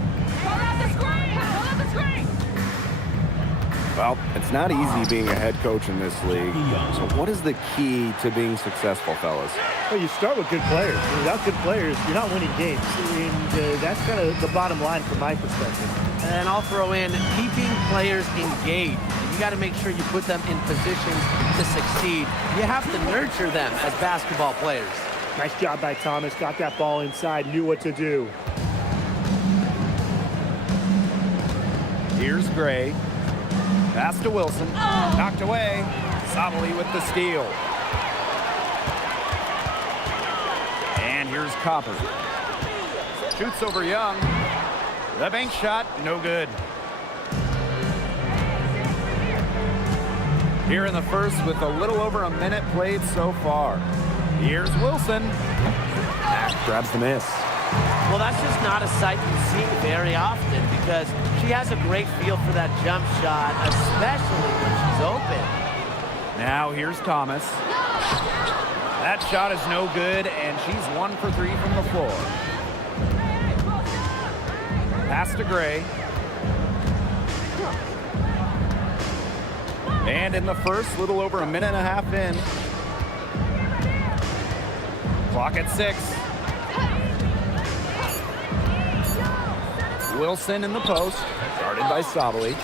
Well, it's not easy being a head coach in this league. So what is the key to being successful, fellas? Well, you start with good players. Without good players, you're not winning games. And that's kind of the bottom line from my perspective. And I'll throw in keeping players engaged. You got to make sure you put them in positions to succeed. You have to nurture them as basketball players. Nice job by Thomas. Got that ball inside, knew what to do. Here's Gray. Pass to Wilson. Knocked away. Sabali with the steal. And here's Copper. Shoots over Young. The bank shot, no good. Here in the first with a little over a minute played so far. Here's Wilson. Mack grabs the miss. Well, that's just not a sight you see very often because she has a great feel for that jump shot, especially when she's open. Now here's Thomas. That shot is no good, and she's 1 for 3 from the floor. Pass to Gray. And in the first, little over a minute and a half in. Clock at 6. Wilson in the post, guarded by Sabali.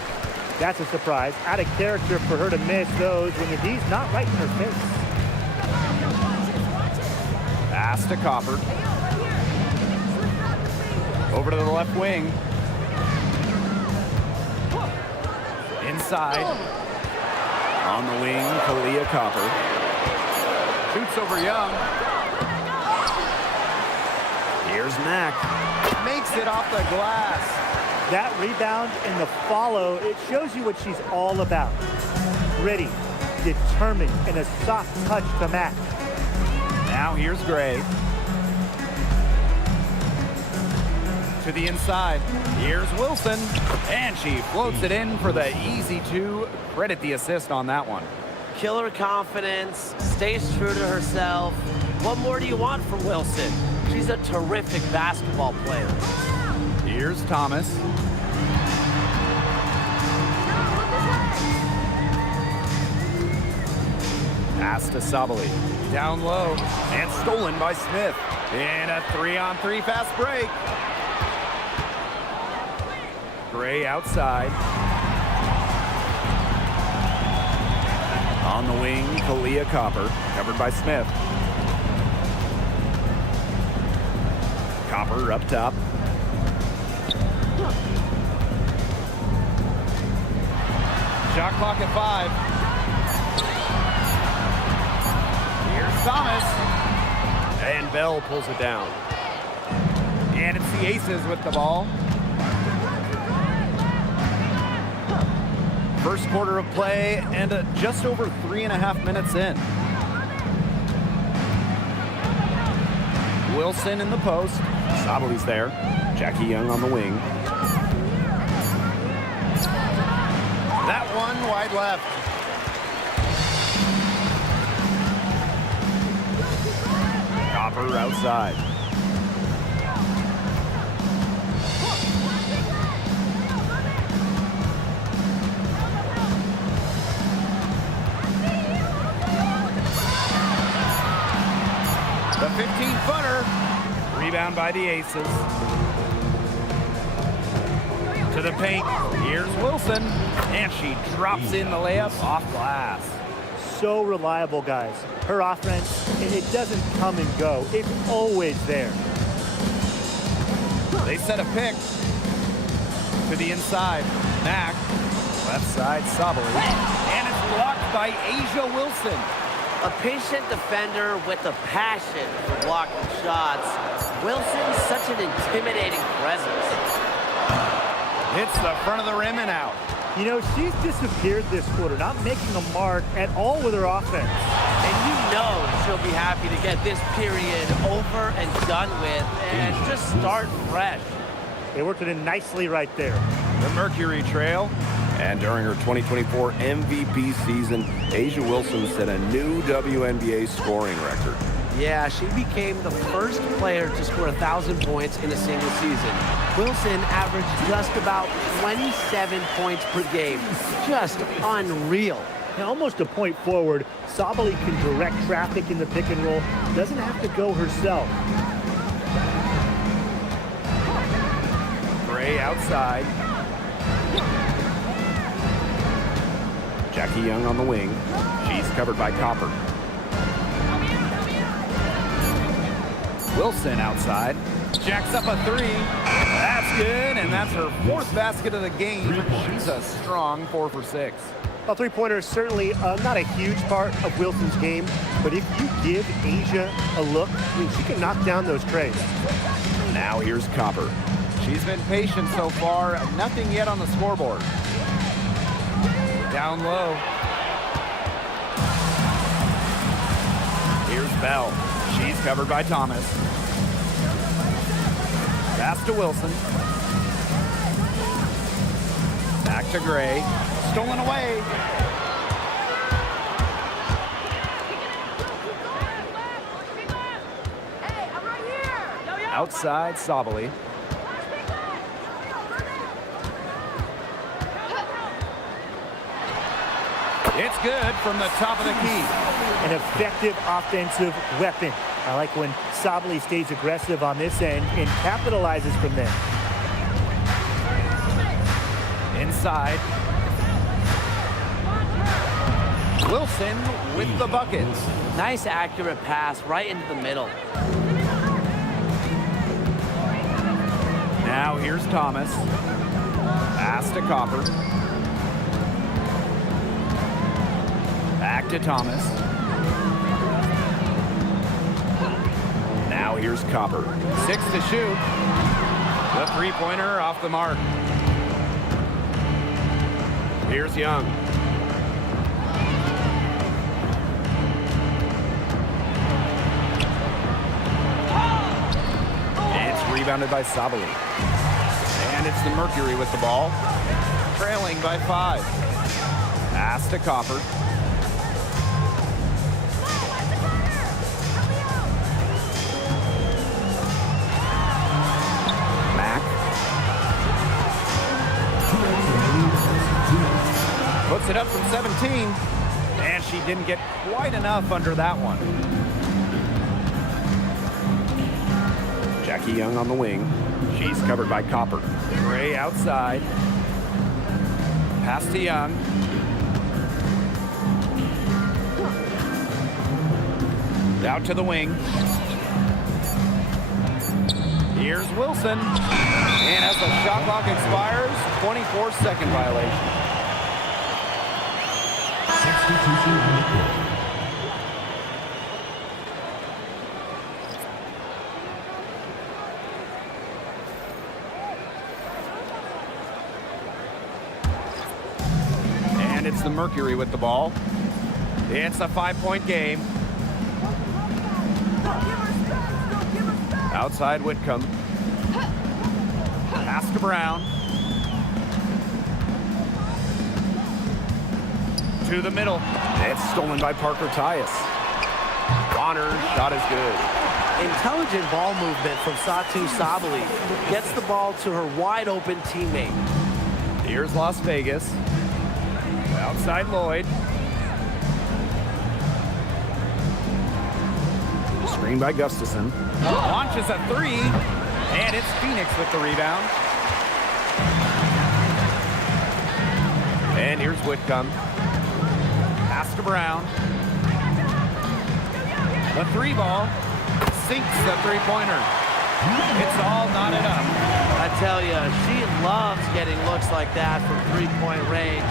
That's a surprise. Out of character for her to miss those when the D's not right in her face. Pass to Copper. Over to the left wing. Inside. On the wing, Kalia Copper. Shoots over Young. Here's Mack. Makes it off the glass. That rebound and the follow, it shows you what she's all about. Gritty, determined, and a soft touch to Mack. Now here's Gray. To the inside. Here's Wilson. And she floats it in for the easy 2. Credit the assist on that one. Killer confidence, stays true to herself. What more do you want from Wilson? She's a terrific basketball player. Here's Thomas. Pass to Sabali. Down low. And stolen by Smith. And a 3-on-3 fast break. Gray outside. On the wing, Kalia Copper. Covered by Smith. Copper up top. Shot clock at 5. Here's Thomas. And Bell pulls it down. And it's the Aces with the ball. First quarter of play and just over 3.5 minutes in. Wilson in the post. Sabali's there. Jackie Young on the wing. That one wide left. Copper outside. The 15-footer. Rebound by the Aces. To the paint. Here's Wilson. And she drops in the layup off glass. So reliable, guys. Her offense, and it doesn't come and go. It's always there. They set a pick. To the inside. Mack. Left side, Sabali. And it's blocked by Asia Wilson. A patient defender with a passion for blocking shots. Wilson's such an intimidating presence. Hits the front of the rim and out. You know, she's disappeared this quarter, not making a mark at all with her offense. And you know she'll be happy to get this period over and done with and just start fresh. They worked it in nicely right there. The Mercury trail. And during her 2024 MVP season, Asia Wilson set a new WNBA scoring record. Yeah, she became the first player to score 1,000 points in a single season. Wilson averaged just about 27 points per game. Just unreal. Now, almost a point forward, Sabali can direct traffic in the pick and roll. Doesn't have to go herself. Gray outside. Jackie Young on the wing. She's covered by Copper. Wilson outside. Jacks up a 3. That's good, and that's her 4th basket of the game. She's a strong 4 for 6. Well, three-pointer is certainly not a huge part of Wilson's game, but if you give Asia a look, I mean, she can knock down those trays. Now here's Copper. She's been patient so far. Nothing yet on the scoreboard. Down low. Here's Bell. She's covered by Thomas. Pass to Wilson. Back to Gray. Stolen away. Outside, Sabali. It's good from the top of the key. An effective offensive weapon. I like when Sabali stays aggressive on this end and capitalizes from there. Inside. Wilson with the buckets. Nice accurate pass right into the middle. Now here's Thomas. Pass to Copper. Back to Thomas. Now here's Copper. 6 to shoot. The three-pointer off the mark. Here's Young. It's rebounded by Sabali. And it's the Mercury with the ball. Trailing by 5. Pass to Copper. Mack. Puts it up from 17. And she didn't get quite enough under that one. Jackie Young on the wing. She's covered by Copper. Gray outside. Pass to Young. Out to the wing. Here's Wilson. And as the shot clock expires, 24-second violation. 62 on the court. And it's the Mercury with the ball. It's a 5-point game. Outside Whitcomb. Pass to Brown. To the middle. It's stolen by Parker Tyus. Bonner's shot is good. Intelligent ball movement from Satu Sabali. Gets the ball to her wide open teammate. Here's Las Vegas. Outside Lloyd. Screen by Gustafson. Launches a 3. And it's Phoenix with the rebound. And here's Whitcomb. Pass to Brown. The 3-ball sinks the three-pointer. It's all knotted up. I tell you, she loves getting looks like that from three-point range.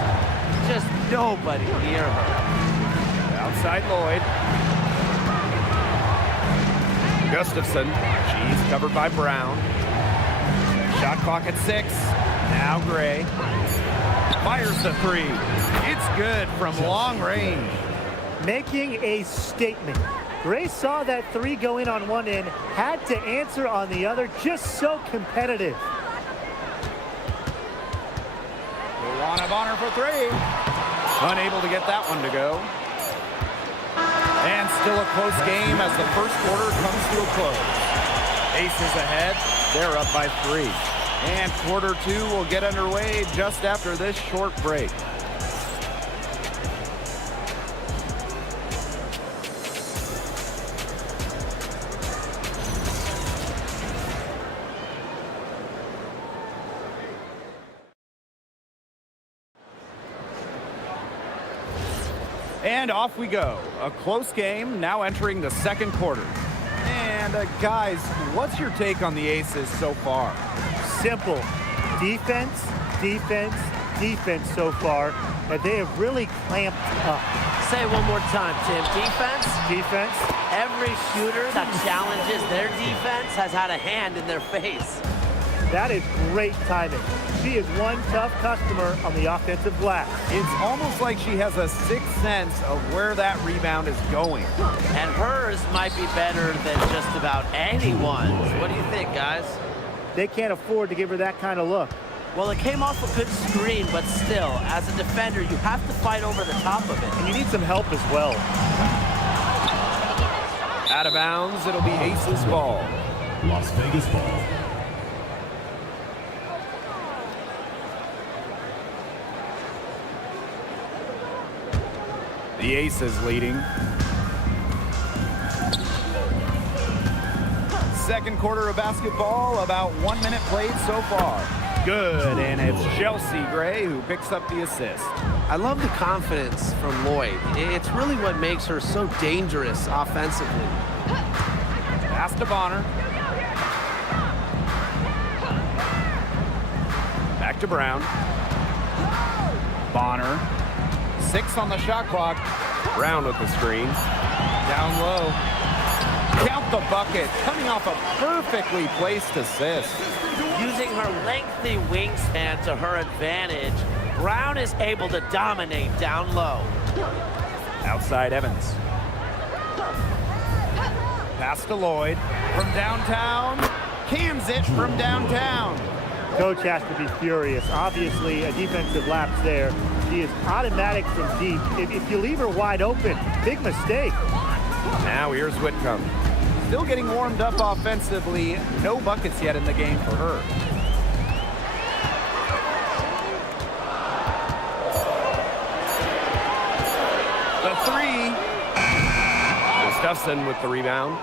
Just nobody near her. Outside Lloyd. Gustafson. She's covered by Brown. Shot clock at 6. Now Gray. Fires the 3. It's good from long range. Making a statement. Gray saw that 3 go in on one end, had to answer on the other, just so competitive. Luana Bonner for 3. Unable to get that one to go. And still a close game as the first quarter comes to a close. ACES ahead. They're up by 3. And quarter 2 will get underway just after this short break. And off we go. A close game now entering the second quarter. And guys, what's your take on the Aces so far? Simple. Defense, defense, defense so far. And they have really clamped up. Say it one more time, Tim. Defense? Defense. Every shooter that challenges their defense has had a hand in their face. That is great timing. She is one tough customer on the offensive glass. It's almost like she has a sixth sense of where that rebound is going. And hers might be better than just about anyone's. What do you think, guys? they can't afford to give her that kind of look. Well, it came off a good screen, but still, as a defender, you have to fight over the top of it. And you need some help as well. Out of bounds, it'll be ACES ball. Las Vegas ball. The Aces leading. Second quarter of basketball, about 1 minute played so far. Good, and it's Chelsea Gray who picks up the assist. I love the confidence from Lloyd. It's really what makes her so dangerous offensively. Pass to Bonner. Back to Brown. Bonner. 6 on the shot clock. Brown with the screen. Down low. Count the bucket. Coming off a perfectly placed assist. Using her lengthy wingspan to her advantage, Brown is able to dominate down low. Outside Evans. Pass to Lloyd. From downtown. Cans it from downtown. Coach has to be furious. Obviously, a defensive lapse there. She is automatic from deep. If you leave her wide open, big mistake. Now here's Whitcomb. Still getting warmed up offensively. No buckets yet in the game for her. The three. Gustafson with the rebound.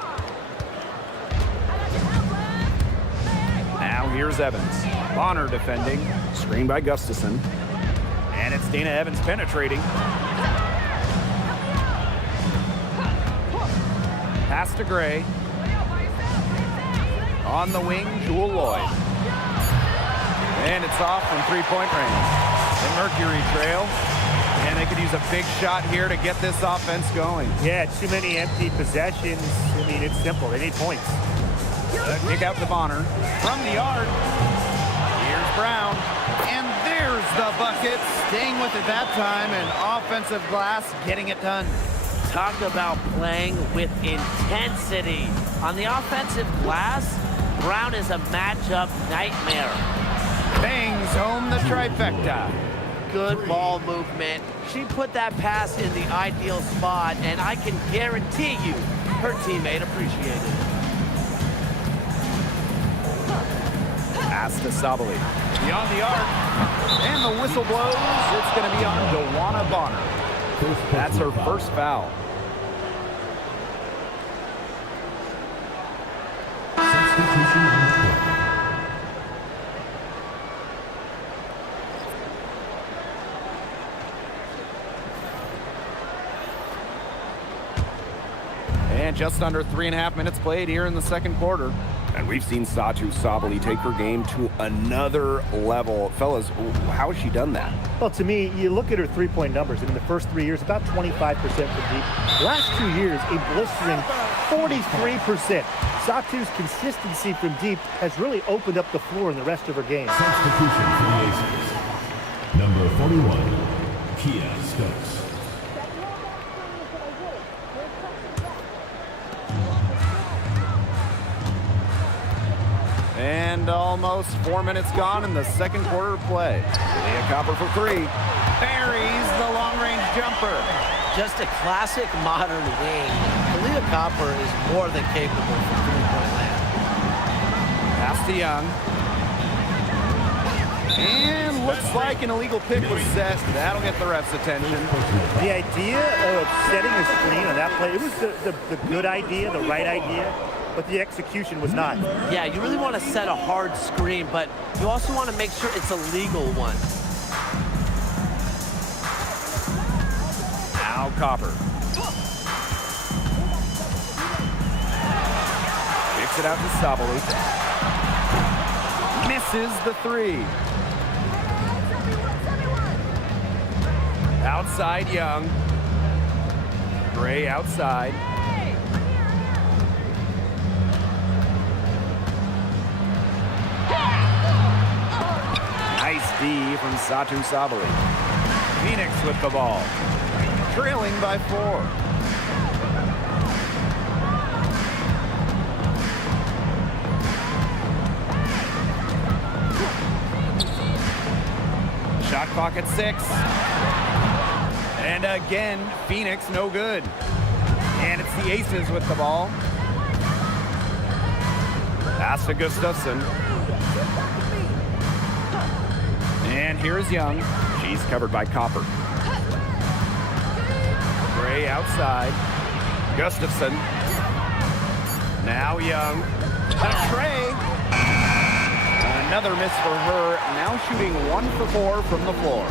Now here's Evans. Bonner defending. Screen by Gustafson. And it's Dana Evans penetrating. Pass to Gray. On the wing, Jewel Lloyd. And it's off from three-point range. The Mercury trail. And they could use a big shot here to get this offense going. Yeah, too many empty possessions. I mean, it's simple. They need points. Kick out to Bonner. From the arc. Here's Brown. And there's the bucket. Staying with it that time. And offensive glass getting it done. Talk about playing with intensity. On the offensive glass, Brown is a matchup nightmare. Bangs home the trifecta. Good ball movement. She put that pass in the ideal spot, and I can guarantee you her teammate appreciated it. Pass to Sabali. Beyond the arc. And the whistle blows. It's going to be on Dewana Bonner. That's her first foul. Substitution on the court. And just under 3.5 minutes played here in the second quarter. And we've seen Satu Sabali take her game to another level. Fellas, how has she done that? Well, to me, you look at her three-point numbers. In the first 3 years, about 25% from deep. Last 2 years, a blistering 43%. Satu's consistency from deep has really opened up the floor in the rest of her game. Substitution for the Aces. Number 41, Kia Stokes. And almost 4 minutes gone in the second quarter of play. Leah Copper for three. Buries the long-range jumper. Just a classic modern wing. Leah Copper is more than capable from three-point land. Pass to Young. And looks like an illegal pick was set. That'll get the ref's attention. The idea of setting a screen on that play, it was the good idea, the right idea, but the execution was not. Yeah, you really want to set a hard screen, but you also want to make sure it's a legal one. Now Copper. Kicks it out to Sabalu. Misses the three. Outside Young. Gray outside. Nice D from Satu Sabali. Phoenix with the ball. Trailing by 4. clock at 6. And again, Phoenix no good. And it's the Aces with the ball. Pass to Gustafson. And here's Young. She's covered by Copper. Gray outside. Gustafson. Now Young. Trey. Another miss for her. Now shooting 1 for 4 from the floor.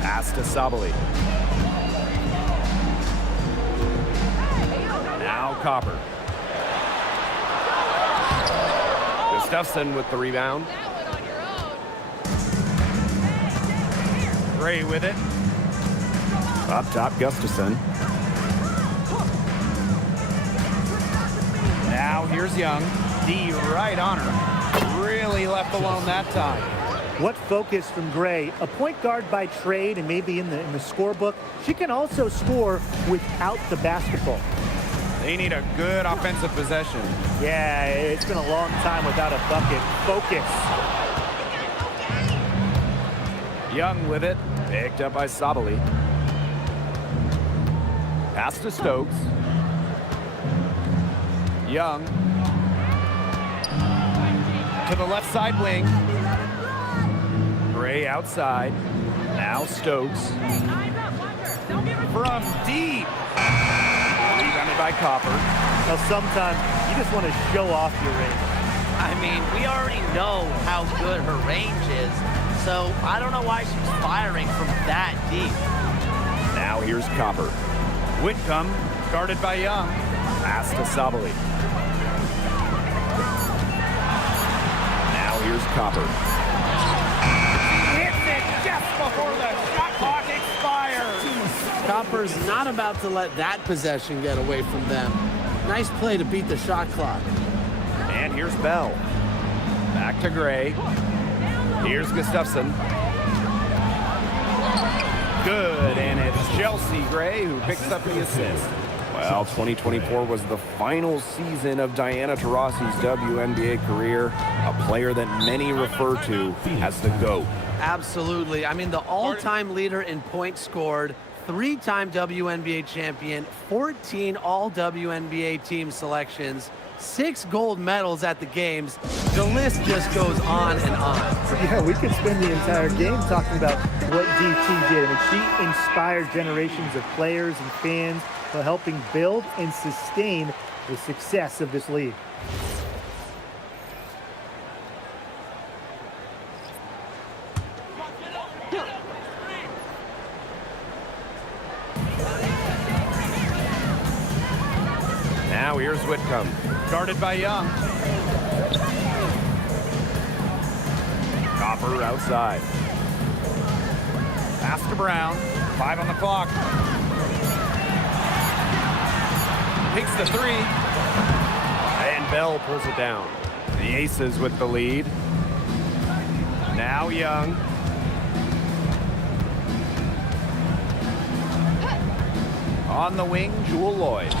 Pass to Sabali. Now Copper. Gustafson with the rebound. Gray with it. Up top, Gustafson. Now here's Young. D right on her. Really left alone that time. What focus from Gray. A point guard by trade and maybe in the scorebook. She can also score without the basketball. They need a good offensive possession. Yeah, it's been a long time without a bucket. Focus. Young with it. Picked up by Sabali. Pass to Stokes. Young. To the left side wing. Gray outside. Now Stokes. From deep. Rebounded by Copper. Now sometimes you just want to show off your range. I mean, we already know how good her range is, so I don't know why she's firing from that deep. Now here's Copper. Whitcomb, guarded by Young. Pass to Sabali. Now here's Copper. Hits it just before the shot clock expires. Copper's not about to let that possession get away from them. Nice play to beat the shot clock. And here's Bell. Back to Gray. Here's Gustafson. Good, and it's Chelsea Gray who picks up the assist. Well, 2024 was the final season of Diana Taurasi's WNBA career, a player that many refer to as the GOAT. Absolutely. I mean, the all-time leader in points scored, 3-time WNBA champion, 14 all-WNBA team selections, 6 gold medals at the games. The list just goes on and on. Yeah, we could spend the entire game talking about what DT did. I mean, she inspired generations of players and fans while helping build and sustain the success of this league. Now here's Whitcomb, guarded by Young. Copper outside. Pass to Brown. 5 on the clock. Takes the 3. And Bell pulls it down. The Aces with the lead. Now Young. On the wing, Jewel Lloyd.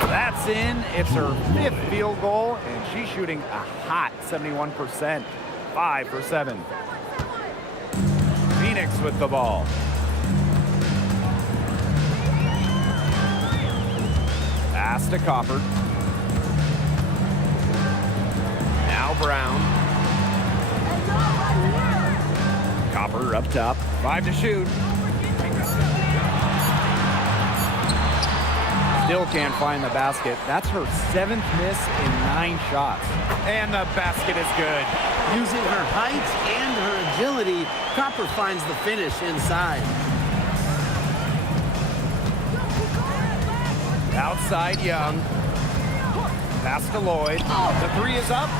That's in. It's her 5th field goal, and she's shooting a hot 71%. 5 for 7. Phoenix with the ball. Pass to Copper. Now Brown. Copper up top. 5 to shoot. Still can't find the basket. That's her 7th miss in 9 shots. And the basket is good. Using her height and her agility, Copper finds the finish inside. Outside Young. Pass to Lloyd. The 3 is up.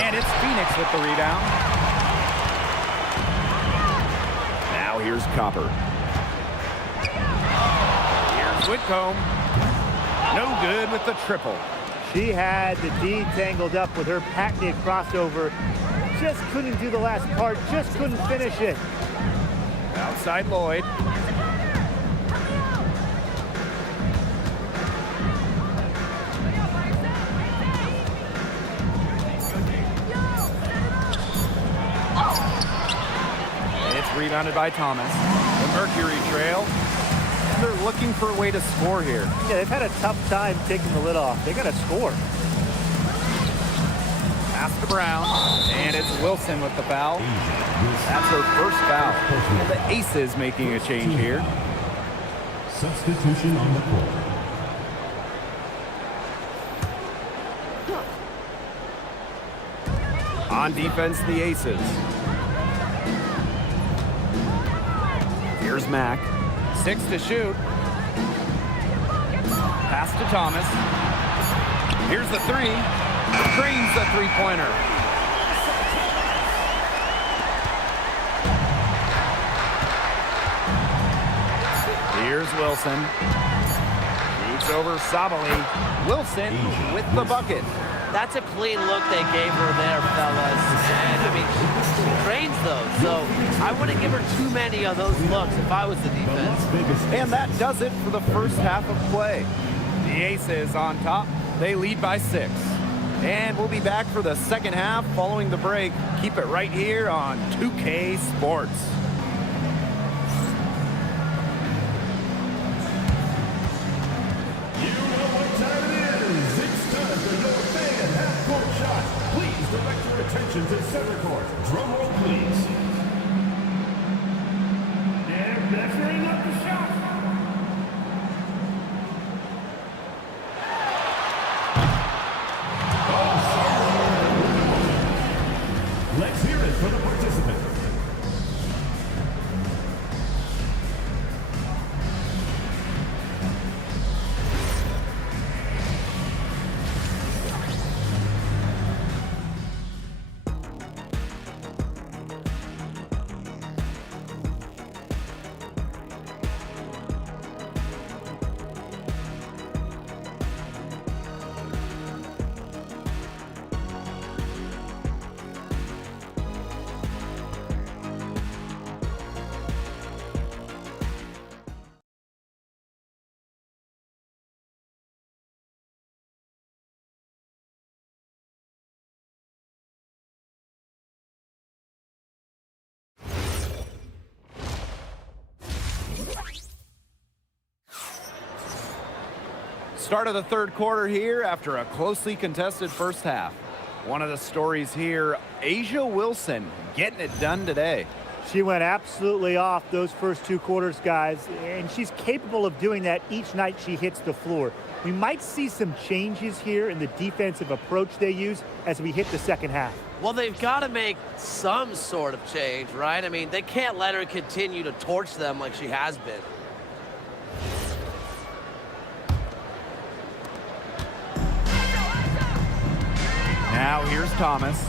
And it's Phoenix with the rebound. Now here's Copper. Here's Whitcomb. No good with the triple. She had the D tangled up with her patented crossover. Just couldn't do the last part, just couldn't finish it. Outside Lloyd. rebounded by Thomas. The Mercury trail. And they're looking for a way to score here. Yeah, they've had a tough time taking the lid off. They got to score. Pass to Brown. And it's Wilson with the foul. That's her first foul. And the Aces making a change here. Substitution on the court. On defense, the Aces. Here's Mack. 6 to shoot. Pass to Thomas. Here's the three. Drains the three-pointer. Here's Wilson. Shoots over Sabali. Wilson with the bucket. That's a clean look they gave her there, fellas. And, I mean, she drains those, so I wouldn't give her too many of those looks if I was the defense. And that does it for the first half of play. The Aces on top. They lead by 6. And we'll be back for the second half following the break. Keep it right here on 2K Sports. You know what time it is. It's time for your fan half-court shot. Please direct your attention to center court. Drum roll, please. They're measuring up the shot. Let's hear it for the participant. Start of the third quarter here after a closely contested first half. One of the stories here, A'ja Wilson getting it done today. She went absolutely off those first 2 quarters, guys, and she's capable of doing that each night she hits the floor. We might see some changes here in the defensive approach they use as we hit the second half. Well, they've got to make some sort of change, right? I mean, they can't let her continue to torch them like she has been. Now here's Thomas.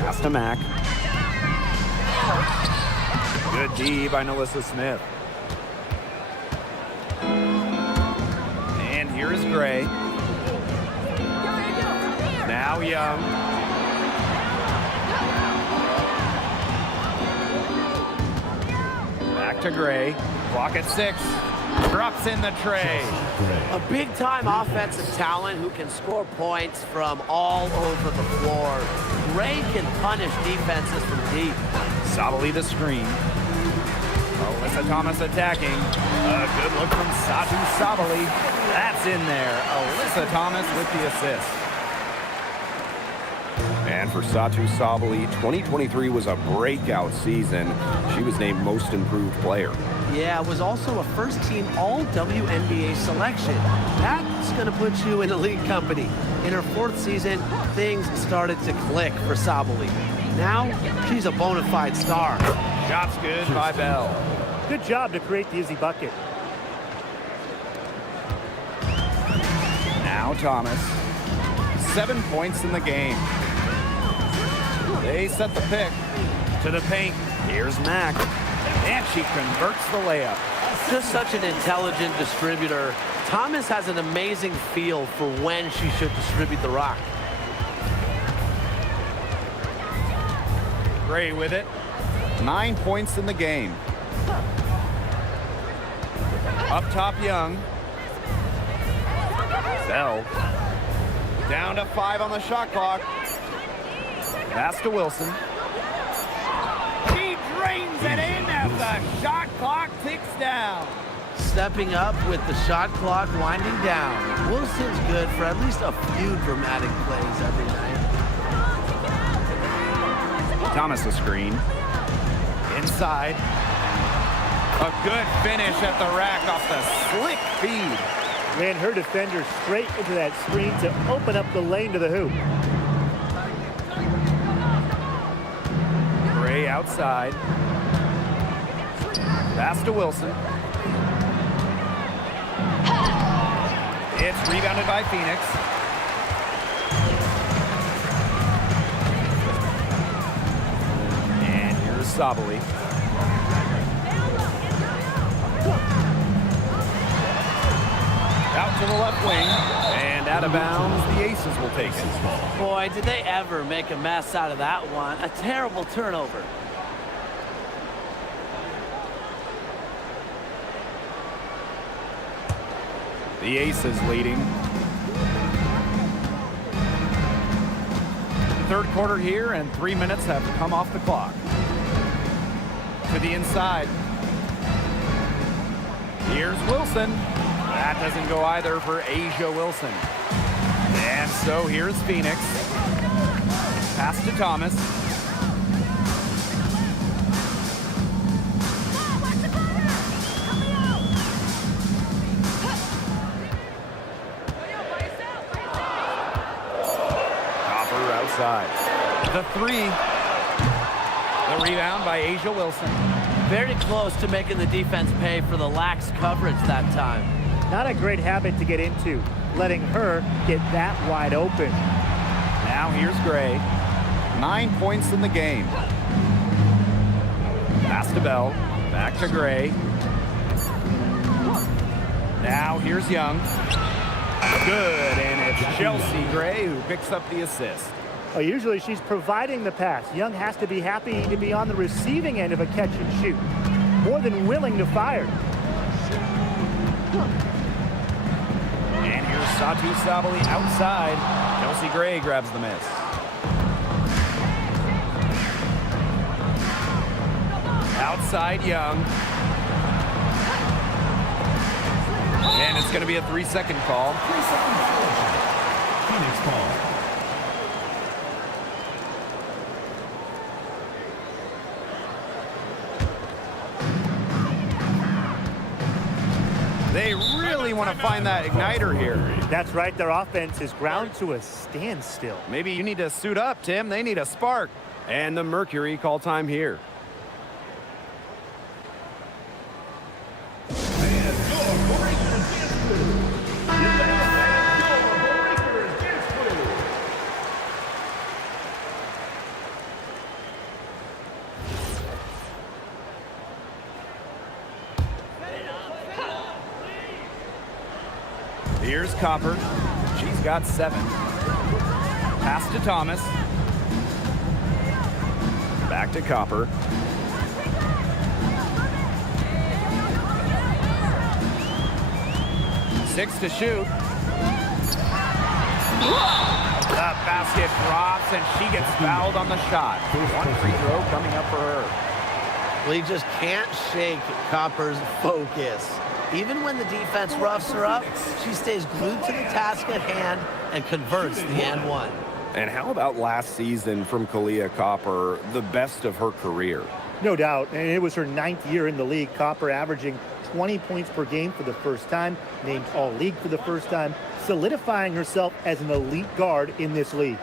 Pass to Mack. Good D by Nalissa Smith. And here is Gray. Now Young. Back to Gray. Clock at 6. Drops in the tray. A big-time offensive talent who can score points from all over the floor. Gray can punish defenses from deep. Sabali the screen. Alyssa Thomas attacking. A good look from Satu Sabali. That's in there. Alyssa Thomas with the assist. And for Satu Sabali, 2023 was a breakout season. She was named Most Improved Player. Yeah, it was also a first-team All-WNBA selection. That's going to put you in elite company. In her 4th season, things started to click for Sabali. Now, she's a bona fide star. Shots good by Bell. Good job to create the easy bucket. Now Thomas. 7 points in the game. They set the pick to the paint. Here's Mack. And she converts the layup. Just such an intelligent distributor. Thomas has an amazing feel for when she should distribute the rock. Gray with it. 9 points in the game. Up top, Young. Bell. Down to 5 on the shot clock. Pass to Wilson. She the shot clock ticks down. Stepping up with the shot clock winding down. Wilson's good for at least a few dramatic plays every night. Thomas a screen. Inside. A good finish at the rack off the slick feed. Ran her defender straight into that screen to open up the lane to the hoop. Gray outside. Pass to Wilson. It's rebounded by Phoenix. And here's Sabali. Out to the left wing. And out of bounds, the Aces will take it. Boy, did they ever make a mess out of that one. A terrible turnover. The Aces leading. Third quarter here, and 3 minutes have come off the clock. To the inside. Here's Wilson. That doesn't go either for Asia Wilson. And so here's Phoenix. Pass to Thomas. Copper outside. The three. The rebound by Asia Wilson. Very close to making the defense pay for the lax coverage that time. Not a great habit to get into, letting her get that wide open. Now here's Gray. 9 points in the game. Pass to Bell. Back to Gray. Now here's Young. Good, and it's Chelsea Gray who picks up the assist. Well, usually she's providing the pass. Young has to be happy to be on the receiving end of a catch and shoot. More than willing to fire. And here's Satu Sabali outside. Chelsea Gray grabs the miss. Outside Young. And it's going to be a 3-second call. 3-second violation. Phoenix ball. They really want to find that igniter here. That's right, their offense is ground to a standstill. Maybe you need to suit up, Tim. They need a spark. And the Mercury call time here. And your breaker dance blue. Give it up, your breaker dance blue. Here's Copper. She's got 7. Pass to Thomas. Back to Copper. Six to shoot. The basket drops, and she gets fouled on the shot. 1 free throw coming up for her. Well, you just can't shake Copper's focus. Even when the defense roughs her up, she stays glued to the task at hand and converts the and one. And how about last season from Kalia Copper, the best of her career? No doubt, and it was her 9th year in the league. Copper averaging 20 points per game for the first time, named All-League for the first time, solidifying herself as an elite guard in this league.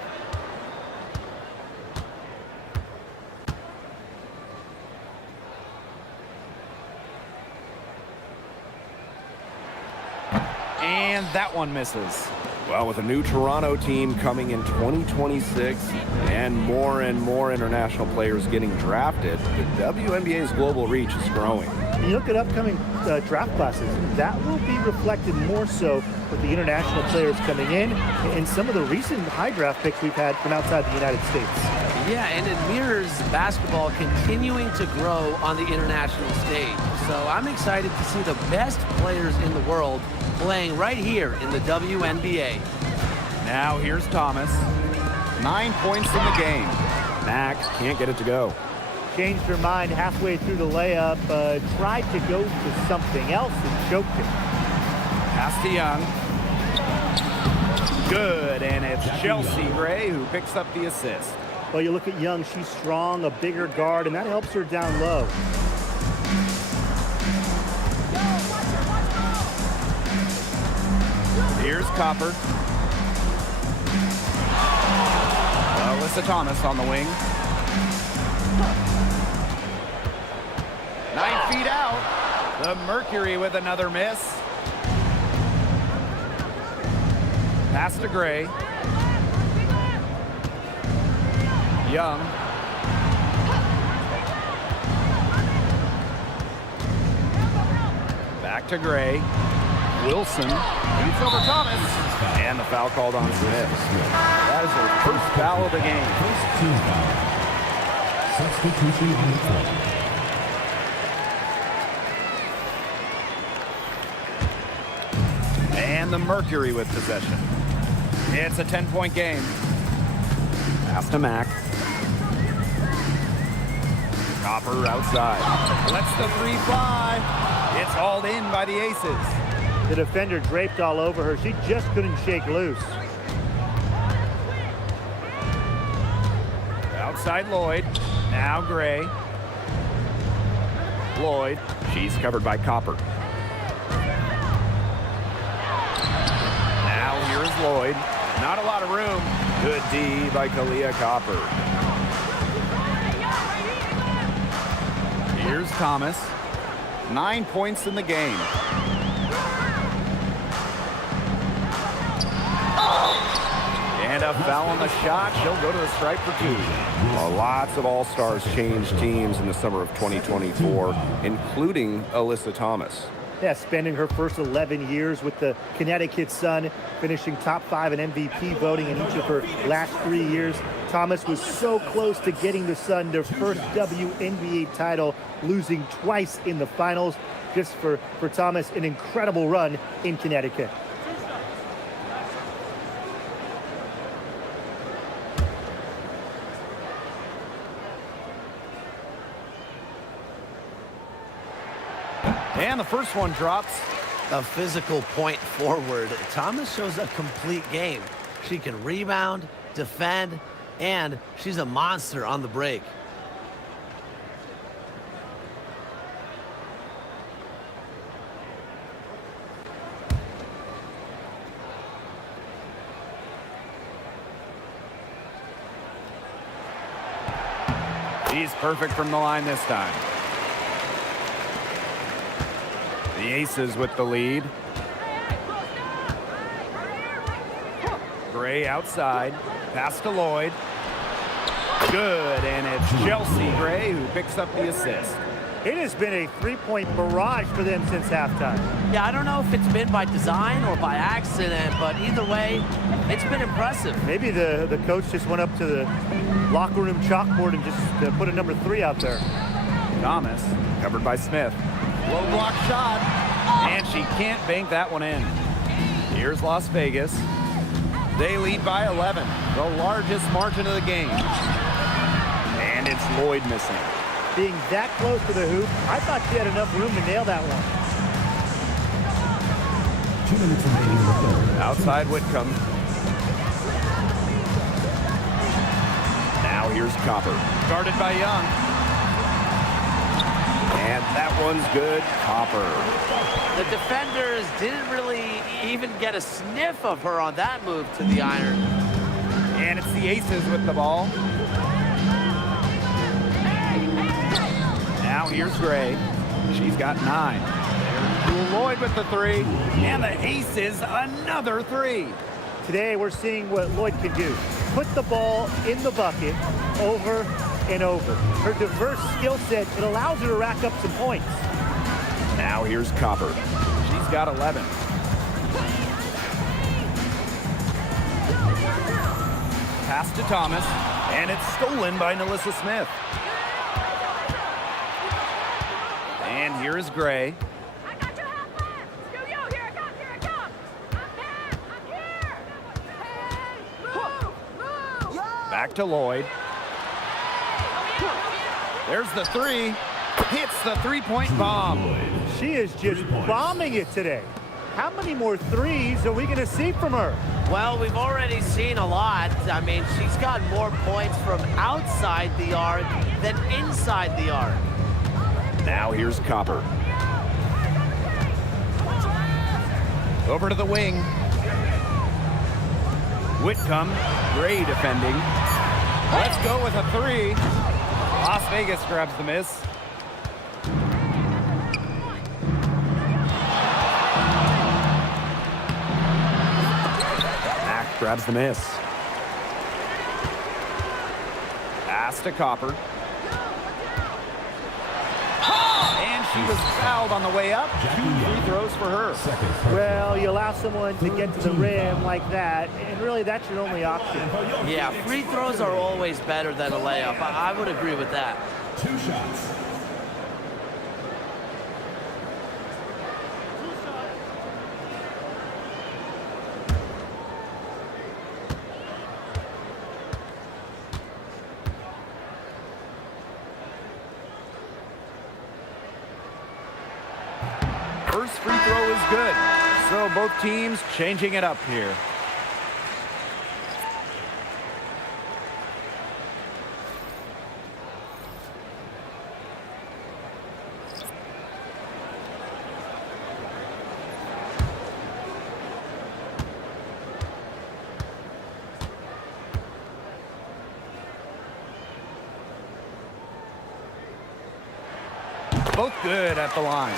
And that one misses. Well, with a new Toronto team coming in 2026 and more international players getting drafted, the WNBA's global reach is growing. You look at upcoming draft classes, that will be reflected more so with the international players coming in and some of the recent high draft picks we've had from outside the United States. Yeah, and it mirrors basketball continuing to grow on the international stage. So I'm excited to see the best players in the world playing right here in the WNBA. Now here's Thomas. 9 points in the game. Max can't get it to go. changed her mind halfway through the layup, tried to go to something else and choked it. Pass to Young. Good, and it's Chelsea Gray who picks up the assist. Well, you look at Young, she's strong, a bigger guard, and that helps her down low. Here's Copper. Alyssa Thomas on the wing. 9 feet out. The Mercury with another miss. Pass to Gray. Young. Back to Gray. Wilson. Beats over Thomas. And the foul called on Smith. That is her first foul of the game. First team foul. Substitution on the floor. And the Mercury with possession. It's a 10-point game. Pass to Mack. Copper outside. Lets the three fly. It's hauled in by the Aces. The defender draped all over her. She just couldn't shake loose. Outside Lloyd. Now Gray. Lloyd. She's covered by Copper. Now here's Lloyd. Not a lot of room. Good D by Kalia Copper. Here's Thomas. 9 points in the game. And a foul on the shot. She'll go to the stripe for 2. Lots of All-Stars changed teams in the summer of 2024, including Alyssa Thomas. Yeah, spending her first 11 years with the Connecticut Sun, finishing top 5 in MVP voting in each of her last 3 years. Thomas was so close to getting the Sun their first WNBA title, losing twice in the finals. Just for Thomas, an incredible run in Connecticut. And the first one drops. A physical point forward. Thomas shows a complete game. She can rebound, defend, and she's a monster on the break. He's perfect from the line this time. The Aces with the lead. Gray outside. Pass to Lloyd. Good, and it's Chelsea Gray who picks up the assist. It has been a three-point barrage for them since halftime. Yeah, I don't know if it's been by design or by accident, but either way, it's been impressive. Maybe the coach just went up to the locker room chalkboard and just put a number 3 out there. Thomas, covered by Smith. Low block shot, and she can't bank that one in. Here's Las Vegas. They lead by 11, the largest margin of the game. And it's Lloyd missing. Being that close to the hoop, I thought she had enough room to nail that one. 2 minutes remaining in the third. Outside Whitcomb. Now here's Copper. Guarded by Young. And that one's good. Copper. The defenders didn't really even get a sniff of her on that move to the iron. And it's the Aces with the ball. Now here's Gray. She's got 9. There's Lloyd with the 3. And the Aces another 3. Today we're seeing what Lloyd can do. Put the ball in the bucket over and over. Her diverse skill set, it allows her to rack up some points. Now here's Copper. She's got 11. Pass to Thomas, and it's stolen by Nalissa Smith. And here is Gray. I got your half pass. Yo, here I come, here I come. I'm here. Move. Back to Lloyd. There's the three. Hits the three-point bomb. She is just bombing it today. How many more threes are we going to see from her? Well, we've already seen a lot. I mean, she's got more points from outside the arc than inside the arc. Now here's Copper. Over to the wing. Whitcomb, great defending. Let's go with a three. Las Vegas grabs the miss. Mack grabs the miss. Pass to Copper. And she was fouled on the way up. 2 free throws for her. Well, you allow someone to get to the rim like that, and really that's your only option. Yeah, free throws are always better than a layup. I would agree with that. 2 shots. First free throw is good. So both teams changing it up here. Both good at the line.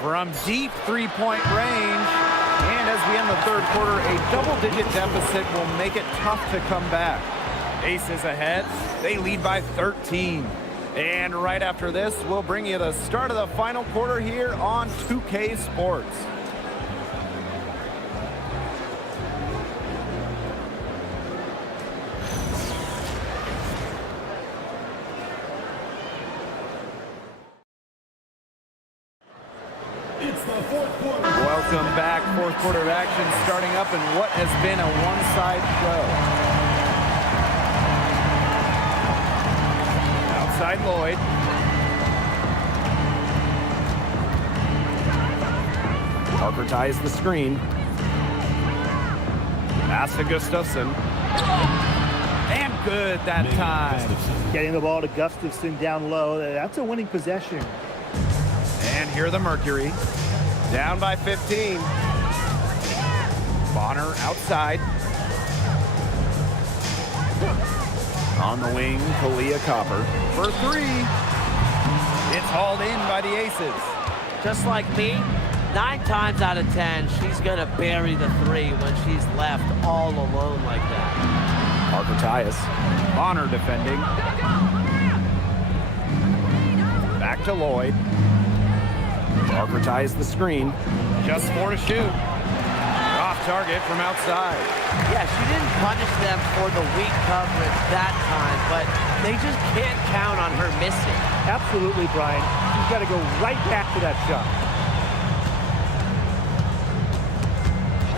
From deep three-point range. And as we end the third quarter, a double-digit deficit will make it tough to come back. ACES ahead. They lead by 13. And right after this, we'll bring you the start of the final quarter here on 2K Sports. It's the 4th quarter. Welcome back. Fourth quarter of action starting up in what has been a one-side show. Outside Lloyd. Parker ties the screen. Pass to Gustafson. And good that time. Getting the ball to Gustafson down low, that's a winning possession. And here the Mercury. Down by 15. Bonner outside. On the wing, Kalia Copper. For three. It's hauled in by the Aces. Just like me, 9 times out of 10, she's going to bury the three when she's left all alone like that. Parker ties. Bonner defending. Back to Lloyd. Parker ties the screen. Just 4 to shoot. Off target from outside. Yeah, she didn't punish them for the weak coverage that time, but they just can't count on her missing. Absolutely, Brian. You've got to go right back to that shot.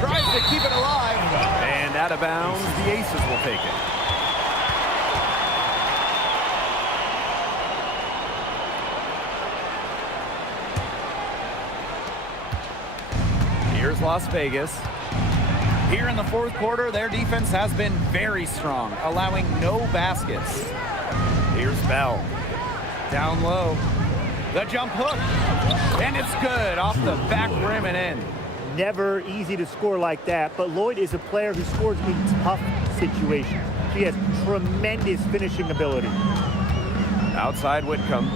Tries to keep it alive. And out of bounds, the Aces will take it. Here's Las Vegas. Here in the fourth quarter, their defense has been very strong, allowing no baskets. Here's Bell. Down low. The jump hook. And it's good off the back rim and in. Never easy to score like that, but Lloyd is a player who scores in tough situations. She has tremendous finishing ability. Outside Whitcomb.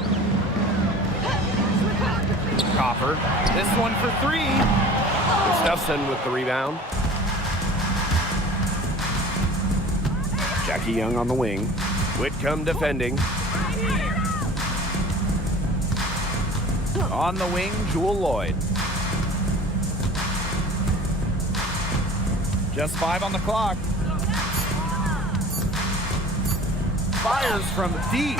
Copper. This one for three. Gustafson with the rebound. Jackie Young on the wing. Whitcomb defending. On the wing, Jewel Lloyd. Just 5 on the clock. Fires from deep.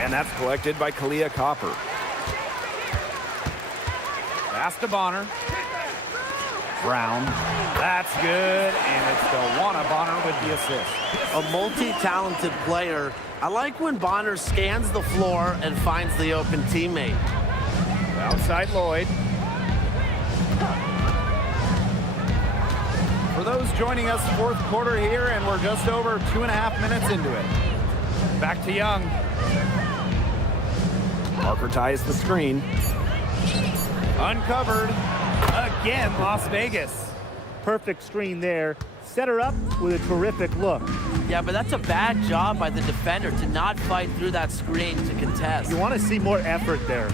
And that's collected by Kalia Copper. Pass to Bonner. Brown. That's good, and it's DeWanna Bonner with the assist. A multi-talented player. I like when Bonner scans the floor and finds the open teammate. Outside Lloyd. For those joining us, fourth quarter here, and we're just over 2.5 minutes into it. Back to Young. Parker ties the screen. Uncovered. Again, Las Vegas. Perfect screen there. Set her up with a terrific look. Yeah, but that's a bad job by the defender to not fight through that screen to contest. You want to see more effort there.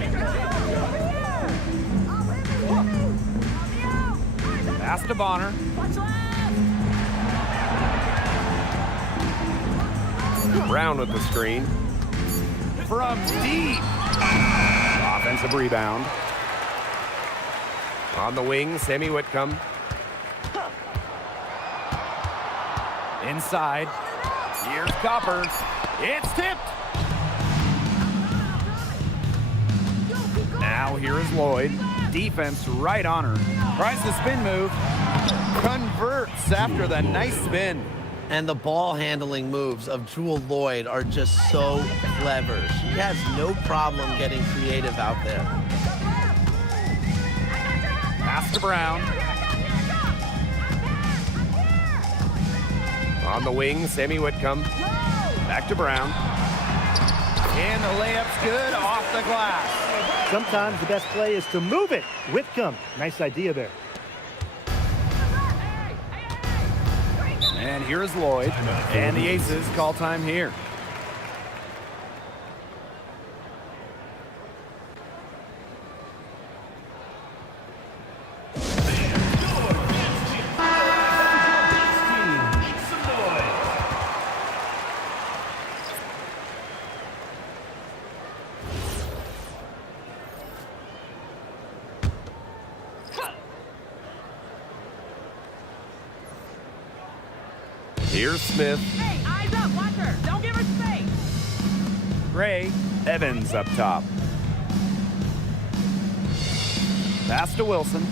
Pass to Bonner. Brown with the screen. From deep. Offensive rebound. On the wing, Sammy Whitcomb. Inside. Here's Copper. It's tipped. Now here is Lloyd. Defense right on her. Tries the spin move. Converts after the nice spin. And the ball handling moves of Jewel Lloyd are just so clever. She has no problem getting creative out there. Pass to Brown. On the wing, Sammy Whitcomb. Back to Brown. And the layup's good off the glass. Sometimes the best play is to move it. Whitcomb, nice idea there. And here's Lloyd. And the Aces call time here. Here's Smith. Hey, eyes up, watch her. Don't give her space. Gray. Evans up top. Pass to Wilson.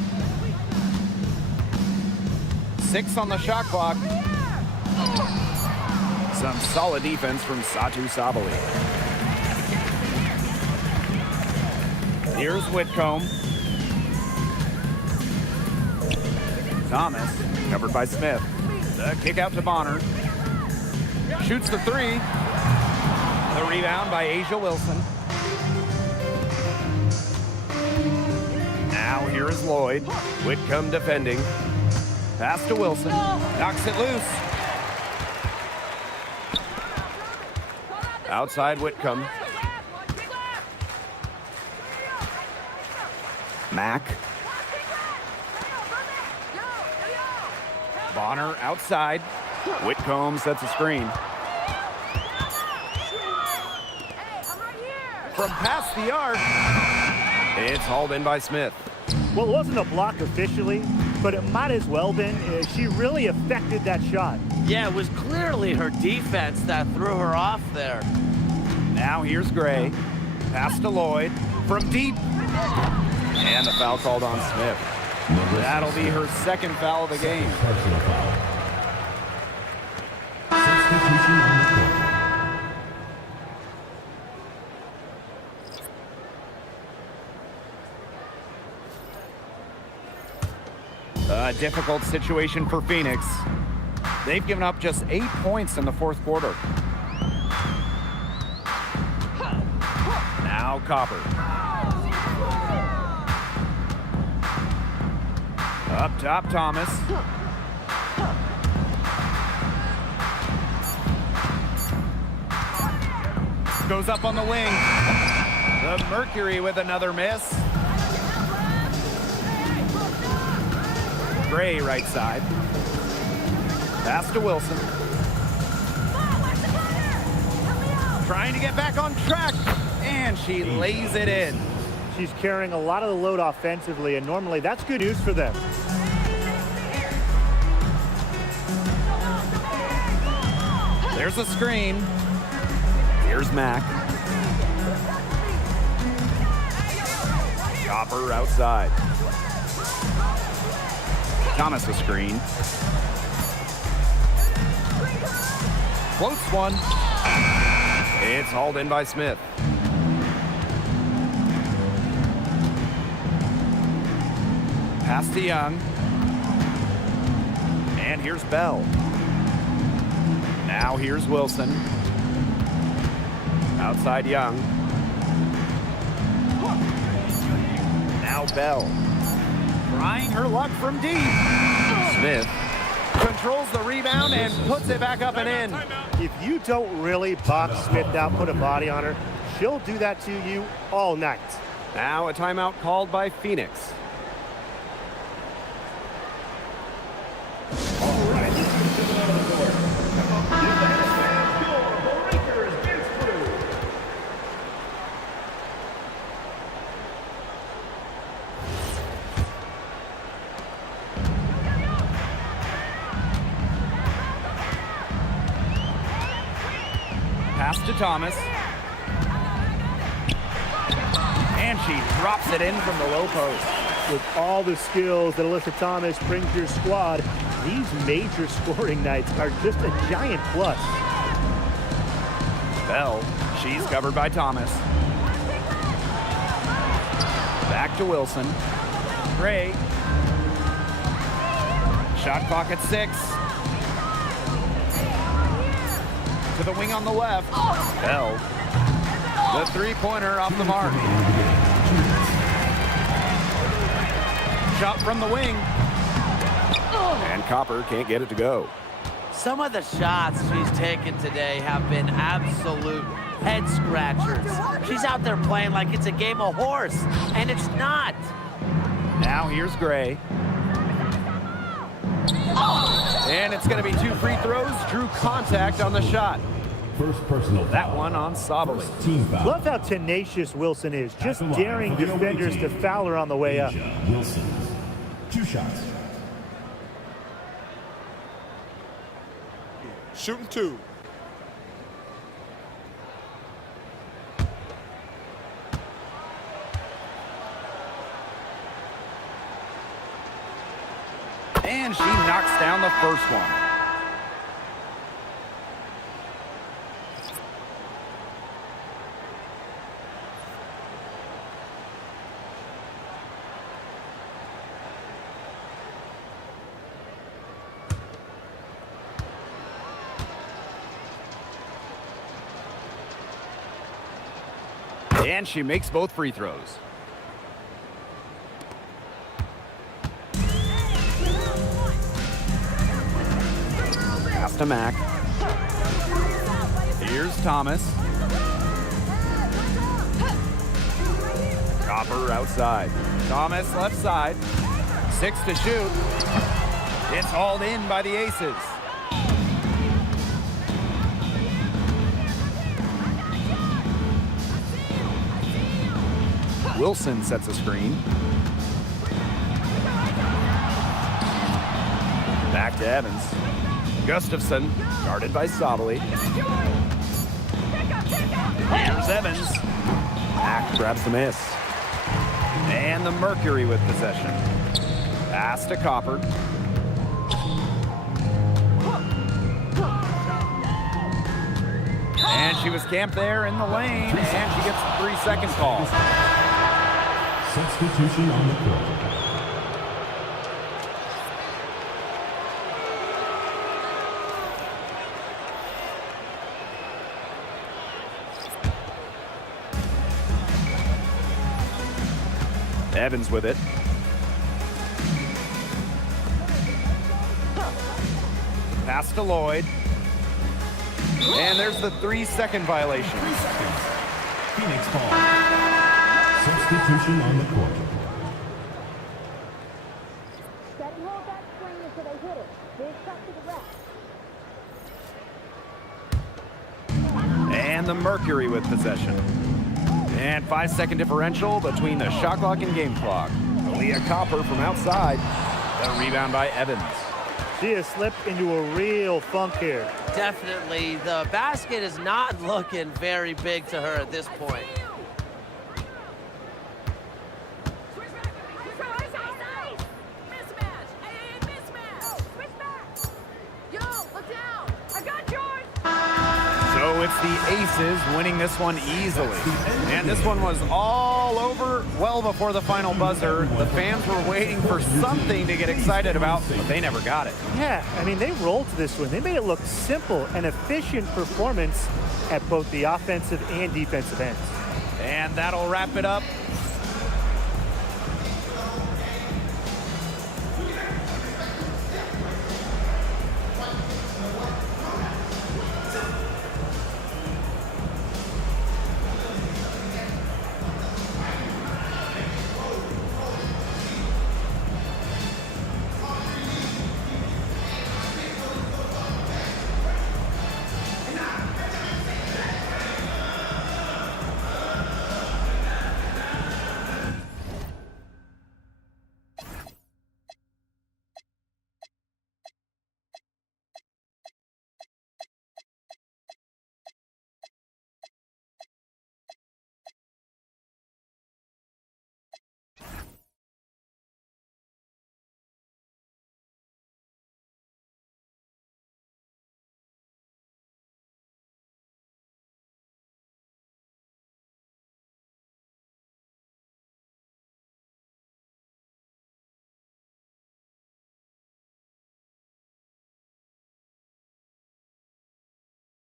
6 on the shot clock. Some solid defense from Satu Sabali. Here's Whitcomb. Thomas, covered by Smith. The kick out to Bonner. Shoots the 3. The rebound by Asia Wilson. Now here is Lloyd. Whitcomb defending. Pass to Wilson. Knocks it loose. Outside Whitcomb. Mack. Bonner outside. Whitcomb sets a screen. From past the arc. It's hauled in by Smith. Well, it wasn't a block officially, but it might as well been. She really affected that shot. Yeah, it was clearly her defense that threw her off there. Now here's Gray. Pass to Lloyd. From deep. And the foul called on Smith. That'll be her second foul of the game. Personal foul. Substitution on the court. A difficult situation for Phoenix. They've given up just 8 points in the fourth quarter. Now Copper. Up top, Thomas. Goes up on the wing. The Mercury with another miss. Gray right side. Pass to Wilson. Trying to get back on track. And she lays it in. She's carrying a lot of the load offensively, and normally that's good news for them. There's a screen. Here's Mack. Copper outside. Thomas a screen. Floats one. It's hauled in by Smith. Pass to Young. And here's Bell. Now here's Wilson. Outside Young. Now Bell. Trying her luck from deep. Smith Controls the rebound and puts it back up and in. If you don't really box Smith out, put a body on her, she'll do that to you all night. Now a timeout called by Phoenix. All right, this is the middle of the court. Defense fans, your breakers gets through. Pass to Thomas. And she drops it in from the low post. With all the skills that Alyssa Thomas brings your squad, these major scoring nights are just a giant plus. Bell, she's covered by Thomas. Back to Wilson. Gray. Shot clock at 6. To the wing on the left. Bell. The three-pointer off the mark. Shot from the wing. And Copper can't get it to go. Some of the shots she's taken today have been absolute head scratchers. She's out there playing like it's a game of horse, and it's not. Now here's Gray. And it's going to be 2 free throws. Drew contact on the shot. First personal That foul. one on Sabali. First team foul. Love how tenacious Wilson is, just At the line daring for the defenders away to team, foul her on the way up. Asia Wilson. 2 shots. Shooting 2. And she knocks down the first one. And she makes both free throws. Pass to Mack. Here's Thomas. Copper outside. Thomas left side. 6 to shoot. It's hauled in by the Aces. Wilson sets a screen. Back to Evans. Gustafson, guarded by Sabali. Here's Evans. Mack grabs the miss. And the Mercury with possession. Pass to Copper. And she was camped there in the lane, and she gets the 3-second call. Substitution on the court. Evans with it. Pass to Lloyd. And there's the 3-second violation. 3 seconds. Phoenix ball. Substitution on the court. Steady hold that screen until they hit it. Big cut to the rest. And the Mercury with possession. And 5-second differential between the shot clock and game clock. Aaliyah Copper from outside. The rebound by Evans. She has slipped into a real funk here. Definitely, the basket is not looking very big to her at this point. Mismatch. it's the Aces winning this one easily. And this one was all over well before the final buzzer. The fans were waiting for something to get excited about, but they never got it. Yeah, I mean, they rolled to this one. They made it look simple and efficient performance at both the offensive and defensive ends. And that'll wrap it up